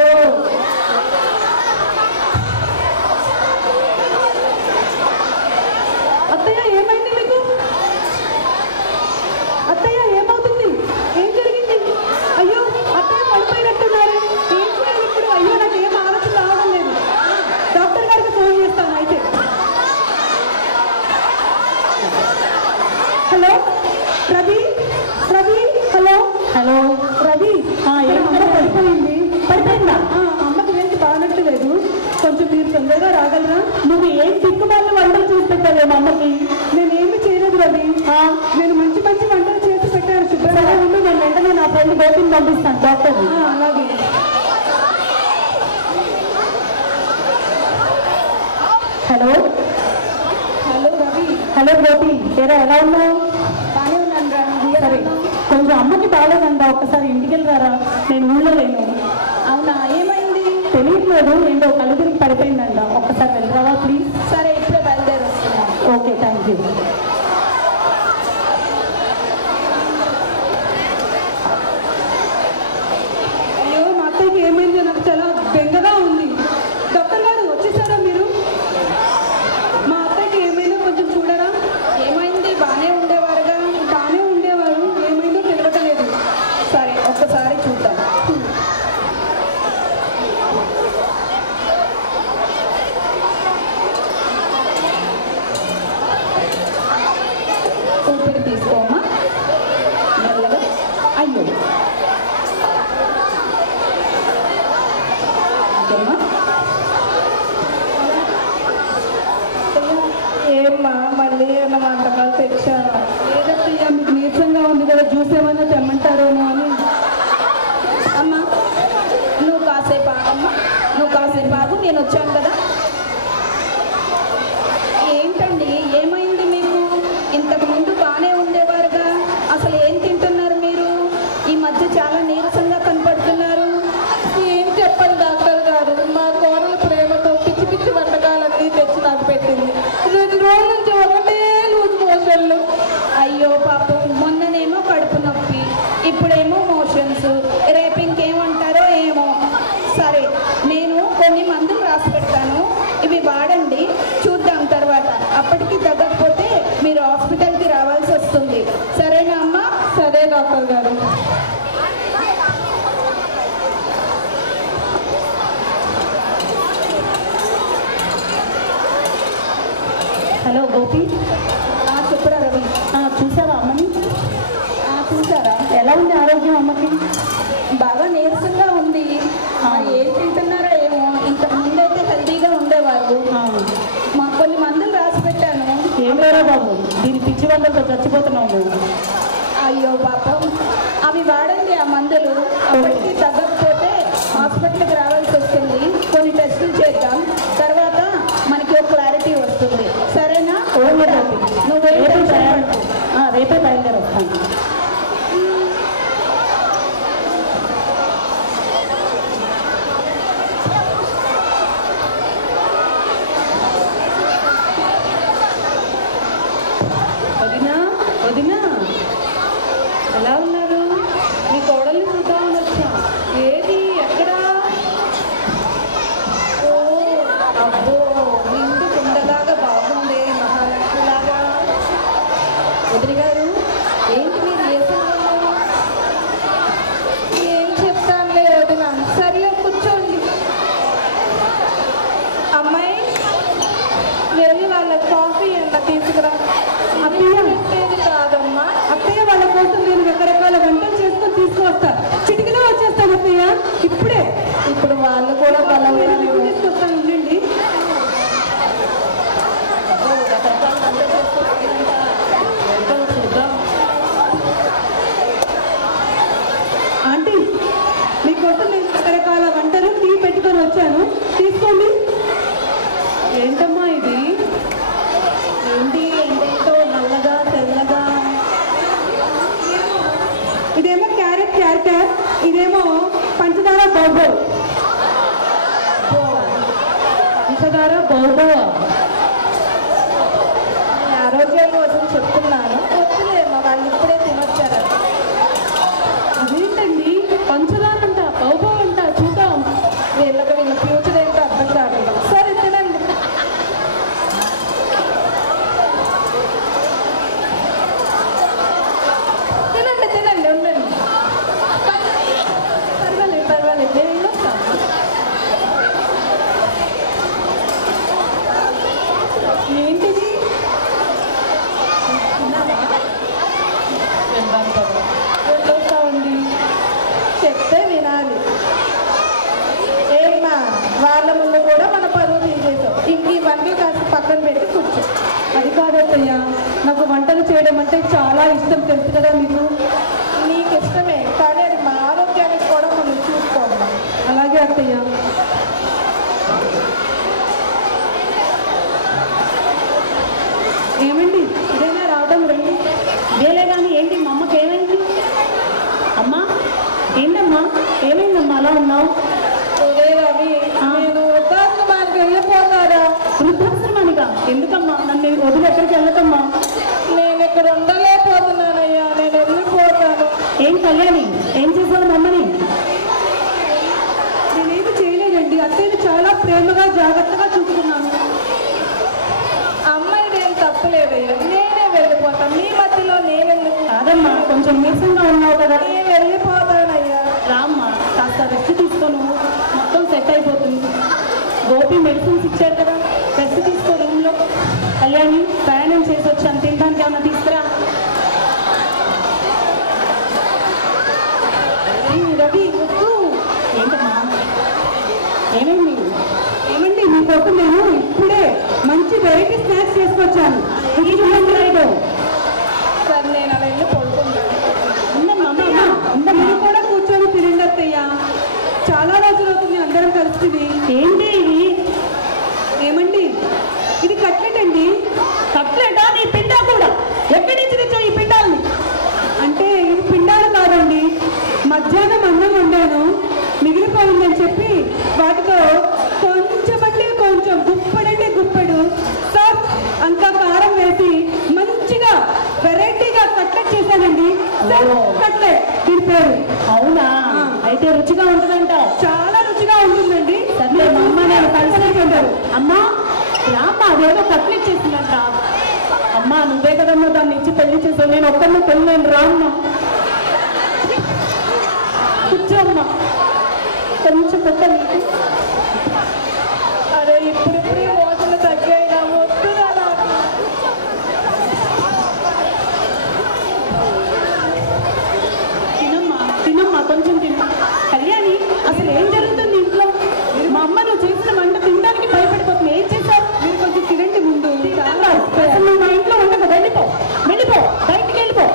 అత్తయ్య ఏమైంది మీకు? అత్తయ్య ఏమవుతుంది? ఏం జరిగింది? అయ్యో అత్తయ్య పడిపోయినట్టున్నారు. ఏం చేయాలి ఇప్పుడు? అయ్యో నాకు ఏం ఆలోచన రావడం లేదు. డాక్టర్ గారికి ఫోన్ చేస్తాను అయితే. హలో రవి, హలో రవి, పడిపోయిందా? అమ్మకి వెంట బాగున్నట్టు లేదు. కొంచెం మీరు తొందరగా రాగలరా? నువ్వు ఏం దిక్కుమాలిన వంటలు చేసి పెట్టావేమో అమ్మకి. నేనేమి చేయలేదు రవి, నేను మంచి మంచి వంటలు చేసి పెట్టాను. శుభ్రంగా ఉండి నేను వెంటనే నా ఫ్రెండ్ గోపిని పంపిస్తాను డాక్టర్. అలాగే. హలో రవి. హలో గోపి, ఎలా ఉన్నావు? బాగానే ఉన్నాను రా. సరే, కొంచెం అమ్మకి బాగాలేదంట, ఒక్కసారి ఇంటికి వెళ్ళరారా, నేను ఊళ్ళో లేను. అవునా, ఏమైంది? తెలియట్లేదు, ఏంటో కళ్ళు తిరిగి పడిపోయిందంట, ఒక్కసారి వెళ్ళరావా ప్లీజ్? సరే, ఇప్పుడే బయలుదేరి వస్తున్నాను. Okay, thank you. అయ్యో మా అత్తయ్యకి ఏమైందో నాకు చాలా బెంగగా ఉంది. డాక్టర్ గారు వచ్చేసారా మీరు? మా అత్తయ్యకి ఏమైందో కొంచెం చూడరా? ఏమైంది? బాగానే ఉండేవారుగా. బాగానే ఉండేవారు, ఏమైందో తెలియట్లేదు. సరే, ఒక్కసారి చూద్దాం. ఊపిరి తీసుకోమ్మా మెల్లగా. అయ్యో ఏమ్మా మళ్ళీ ఏమైనా వంటకాలు తెచ్చాను? ఏదత్తయ్యా, మీకు నీరసంగా ఉంది కదా, జ్యూస్ ఏమన్నా తెమ్మంటారేమో అని. అమ్మా నువ్వు కాసేపు ఆగమ్మా, నువ్వు కాసేపు ఆగు, నేను వచ్చాను కదా. ఏంటండి ఏమైంది మీకు? ఇంతకు ముందు బాగానే ఉండేవారుగా, అసలు ఏం తింటున్నారు మీరు? ఈ మధ్య చాలా నీరసంగా కనపడుతున్నారు. ఏం చెప్పండి డాక్టర్ గారు, మా కోడలు ప్రేమతో పిచ్చి పిచ్చి వంటకాలన్నీ తెచ్చి నాకు పెట్టింది. 2 రోజుల నుంచి ఒకటే లూజ్ మోషన్లు. అయ్యో పాపం, మొన్ననేమో కడుపు నొప్పి, ఇప్పుడేమో మోషన్స్, రేపు ఇంకేమంటారో ఏమో. సరే, నేను కొన్ని మందులు రాసి పెడతాను, ఇవి వాడండి, చూద్దాం తర్వాత. అప్పటికి తగ్గకపోతే మీరు హాస్పిటల్కి రావాల్సి వస్తుంది. సరేనా అమ్మా? సరే డాక్టర్ గారు. హలో గోపి. చెప్పురా రవి. చూసావా అమ్మని? చూసారా? ఎలా ఉంది ఆరోగ్యం అమ్మకి? బాగా నీరసంగా ఉంది. ఏం తింటున్నారో ఏమో. ఇంతకు ముందైతే హెల్తీగా ఉండేవారు. కొన్ని మందులు రాసి పెట్టాను. ఏం లేరా బాబు, దీని పిచ్చి వందలతో చచ్చిపోతున్నావు నువ్వు. అయ్యో పాపం, అవి వాడండి ఆ మందులు. అప్పటికి తగ్గకపోతే హాస్పిటల్కి రావాల్సి వస్తుంది. కొన్ని టెస్టులు చేద్దాం, తర్వాత మనకి ఒక క్లారిటీ వస్తుంది. సరేనా? నువ్వు రేపే బయలుదేరి వస్తాను. వదినా ఎలా ఉన్నారు? మీ కోడల్ని చూద్దామని వచ్చా. ఏది ఎక్కడా? ఇప్పుడు వాళ్ళు కూడా బలవుతారు. తీసుకొస్తాను ఉండండి. ఆంటీ మీకోసం నేను రకరకాల వంటలు టీ పెట్టుకొని వచ్చాను, తీసుకోండి. ఏంటమ్మా ఇది? ఏంటి ఏంటో నల్లగా తెల్లగా. ఇదేమో క్యారెట్ క్యారెక్టర్, ఇదేమో పంచదార బౌబౌ. పంచదార బౌబౌ. ఆరోగ్యం కోసం చెప్తున్నాను, వద్దులేమో వాళ్ళు ఇప్పుడే తినొచ్చారు. అదేంటండి పంచదార అంట బౌబౌ అంట, చూద్దాం. వీళ్ళ ఫ్యూచర్ ఏంటో అర్థం కాదు. సరే తినండి. తినండి తినండి ఉండండి. పర్వాలేదు పర్వాలేదు నేను వెళ్ళొస్తాను. ఏంటిది? వెళ్ళొస్తామండి. చెప్తే వినాలి. ఏమ్మా వాళ్ళ ముందు కూడా మన పరువు తీసేసాం. ఇంక ఇవన్నీ కాస్త పక్కన పెట్టి కూర్చో. అది కాదత్తయ్య, నాకు వంటలు చేయడం అంటే చాలా ఇష్టం, తెలుసు కదా మీకు. నీకు ఇష్టమే కానీ అది మా ఆరోగ్యానికి కూడా మనం చూసుకోవాలి. అలాగే అత్తయ్య. ఏమండి ఇదైనా రావడం రండి. ఇదేలే కానీ ఏంటి మా అమ్మకి ఏమైంది? అమ్మా ఏంటమ్మా ఏమైందమ్మా అలా ఉన్నావు? ఒరే రవి నేను వృద్ధాశ్రమానికి వెళ్ళిపోతారా? వృద్ధాశ్రమానిగా? ఎందుకమ్మా? నన్ను వదిలి ఎక్కడికి వెళ్ళకమ్మా. నేను ఇక్కడ ఉండలేకపోతున్నానయ్యా, నేను వెళ్ళిపోతాను. ఏం కళ్యాణి ఏం చేసావు మా అమ్మని? నేనేమి చేయలేదండి, అత్తయ్యని చాలా ప్రేమగా జాగ్రత్తగా చూసుకున్నాను. అమ్మాయి ఏం తప్పులేదయ్యా, నేనే వెళ్ళిపోతాను. మీ మధ్యలో నేనెందుకు? కాదమ్మా కొంచెం నీరసంగా ఉన్నావు కదా. నేను వెళ్ళిపోతానయ్యా. రామ్మా కాస్త రెస్ట్ తీసుకోను, మొత్తం సెట్ అయిపోతుంది. గోపి మెడిసిన్స్ ఇచ్చారు కదా, రెస్ట్ తీసుకో రూమ్లో. కళ్యాణి ప్రయాణం చేసి వచ్చాను, తినడానికి ఏమన్నా తీసుకురా. రవి వద్దు. ఏంటమ్మా ఏమైంది? ఏమండి మీకోసం నేను ఇప్పుడే మంచి వెరైటీ స్నాక్స్ చేసుకొచ్చాను. ఇది చూడండి రైడు. సరే నేను అలా వెళ్ళి పడుకుంటాను. ఉందమ్మా ఉందమ్మా. మీరు కూడా కూర్చొని తినండి అత్తయ్య, చాలా రోజులు అవుతుంది అందరం కలిసి. ఏంటి ఇది? ఏమండి ఇది కట్లెట్ అండి. కట్లెటా? నీ పిండా కూడా ఎక్కడి నుంచి తెచ్చావు ఈ పిండాలని? అంటే ఇది పిండాలు కాదండి, మధ్యాహ్నం అన్నం వండాను మిగిలిపోయిందని చెప్పి వాటితో కొంచెం అంటే కొంచెం గుప్పడంటే గుప్పడు సార్ అంతా కారం వేసి మంచిగా వెరైటీగా కట్లెట్ చేశానండి. కట్లెట్ దీని పేరు. అవునా? అయితే రుచిగా ఉంటుందంట. చాలా రుచిగా ఉంటుందండి. సర్లే మా అమ్మ నేను కలిసి ఉంటారు. అమ్మా రామ్మా అదేదో కట్లెట్ చేసిందంట. అమ్మా నువ్వే కదమ్మా దాన్ని ఇచ్చి పెళ్లి చేసావు, నేను ఒక్కరిని పెళ్ళి రామ్మా. కూర్చోమ్మా కొంచెం కొత్త నీకు. అరే ఇప్పుడిప్పుడే మోసలు తగ్గాయినా వద్దురా నాకు. తినమ్మా తినమ్మా కొంచెం తిను. కళ్యాణి అసలు ఏం జరుగుతుంది ఇంట్లో? మా అమ్మ నువ్వు చేసిన వంట తినడానికి భయపడిపోతుంది. ఏం చేశావు? మీరు కొంచెం తినండి ముందు. అసలు నువ్వు మా ఇంట్లో ఉండక వెళ్ళిపో వెళ్ళిపో బయటికి వెళ్ళిపో.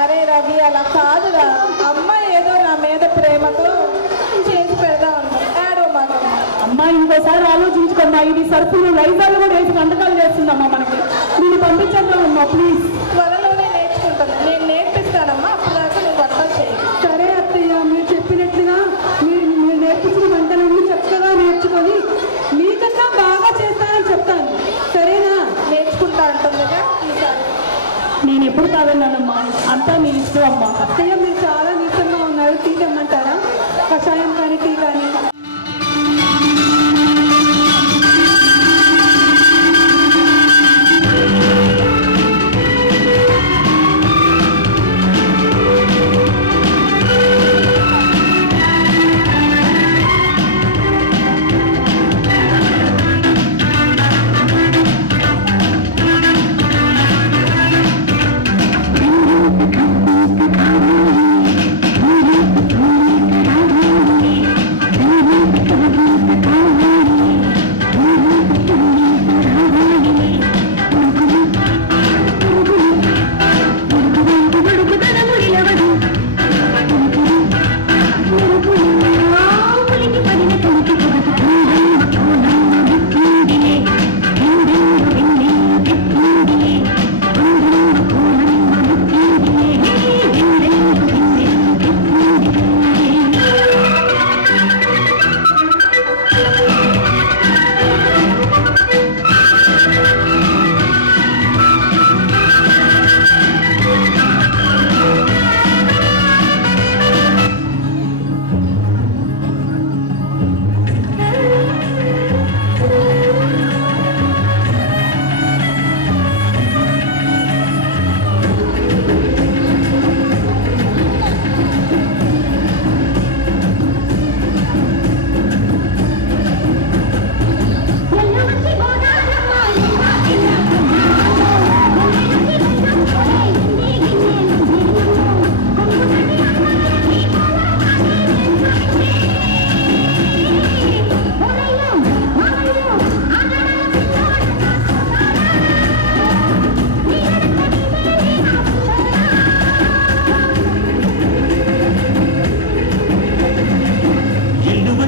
అరే రవి అలా కాదురా, అమ్మాయి ఏదో నా మీద ప్రేమతో చేసి పెడదాం అన్నా. ఏడో మాట. అమ్మా ఇంకోసారి ఆలోచించుకోమ్మా. ఇది సరుకులు లైజాలు కూడా వేసి వంటకాలు చేస్తుందమ్మా మనకి. నేను పంపించండి అమ్మా ప్లీజ్. త్వరలోనే నేర్చుకుంటాను, నేను నేర్పిస్తానమ్మా. అప్పుడు దాకా నువ్వు వంటలు చేయి. సరే అత్తయ్య, మీరు చెప్పినట్లుగా మీరు నేర్పించిన వంటలన్నీ చక్కగా నేర్చుకొని మీకన్నా బాగా చేస్తానని చెప్తాను. సరేనా? నేర్చుకుంటా అంటుందిగా ఈసారి. నేను ఎప్పుడు కాదన్నానమ్మా, అంతా నీ ఇష్టం అమ్మా. అత్తయ్య మీరు చాలా నీరసంగా ఉన్నారు, టీ తెమ్మంటారా? కషాయం కానీ టీ కానీ.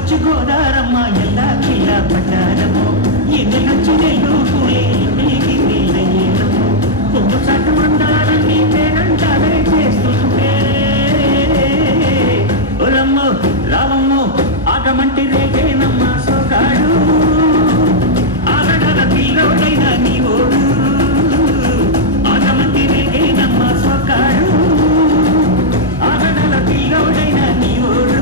వచ్చి గోదారమ్మ ఎల్లా కిల్లా పడ్డారమ్మో ఎన్నెలొచ్చి నెల్లు పూలే నీకి నీలయ్యేనమ్మో పొంగు చాటు మందారని పేరంటాలే చేస్తుంటే ఒలమ్మో రావమ్మో ఆగమంటి రేగేనమ్మ సోగాడు ఆగడాల పిల్లోడైనా నీ ఓడు ఆగమంటి రేగేనమ్మ సోగాడు ఆగడాల పిల్లోడైనా నీ ఓడు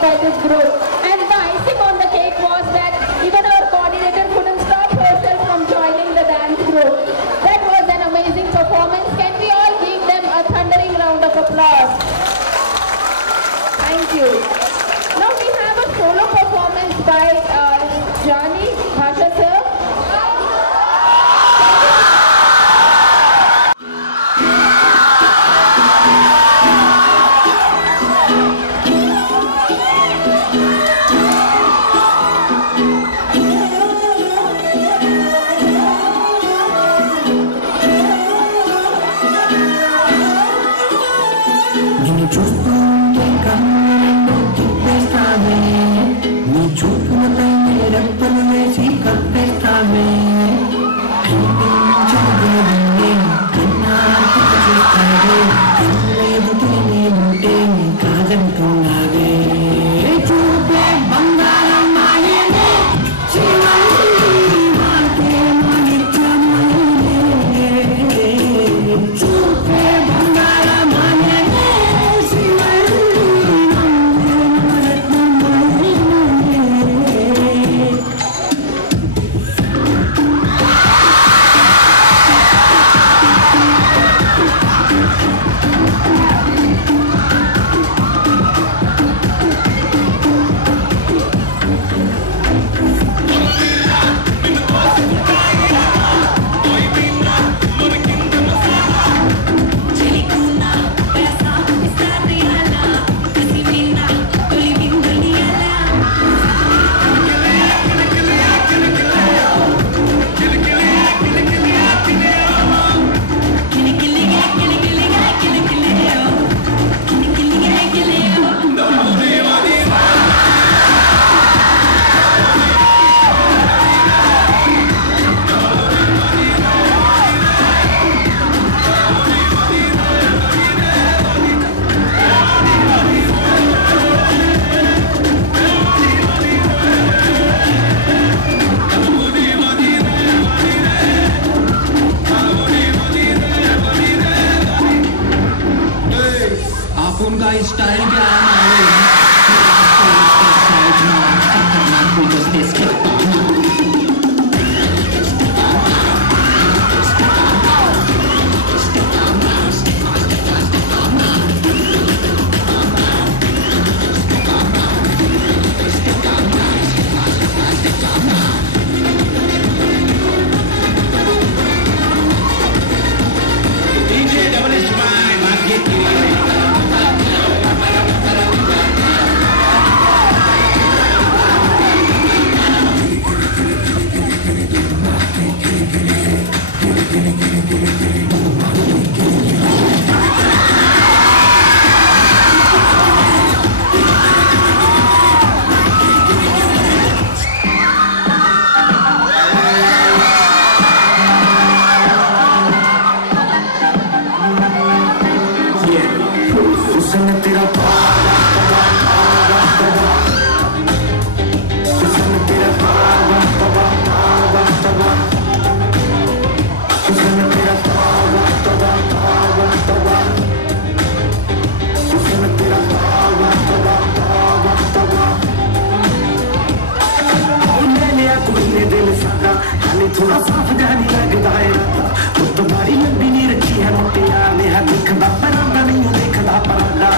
by this group. And the icing on the cake was that even our coordinator couldn't stop herself from joining the dance group. That was an amazing performance. Can we all give them a thundering round of applause? Thank you. Now we have a solo performance by Jani Bhasha sir. Style क्या मालूम थोड़ा साफ जाने लगता है वो तो बड़ी लंबी नहीं रखी है मोटे यार ने है दिखदा परांदा नहीं हो देखदा परांदा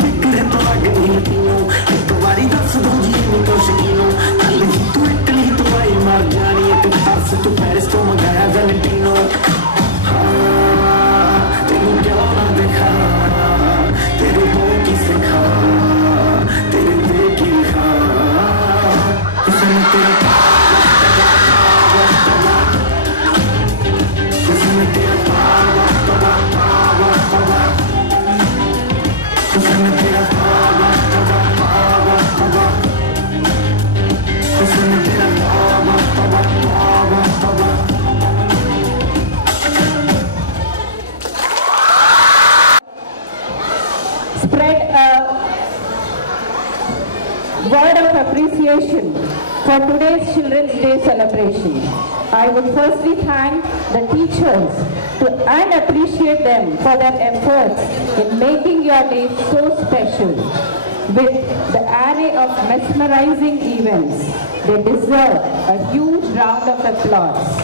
फिक्र तो लग नहीं तीनों एक बारी दस दो जी में तो शकीनों कल ही तू इटली तो आई मार जानी है तरस तू पेरिस तो मंगाया वैलेंटिनो तेनू क्या ना देखा तेरे मुंह की सिखा तेरे दिल की लिखा हुस्न तेरा Spread a word of appreciation for today's Children's Day celebration. I would firstly thank the teachers and appreciate them for their efforts in making your day so special. With the array of mesmerizing events, they deserve a huge round of applause.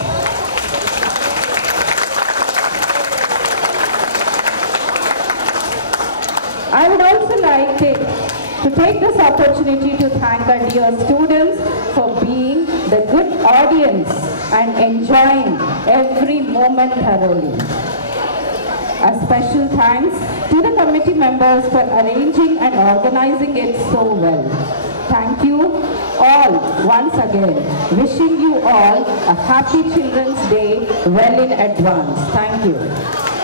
I would also like to take this opportunity to thank our dear students for being the good audience and enjoying every moment thoroughly. A special thanks to the committee members for arranging and organizing it so well. Thank you all once again. Wishing you all a happy Children's Day well in advance. Thank you.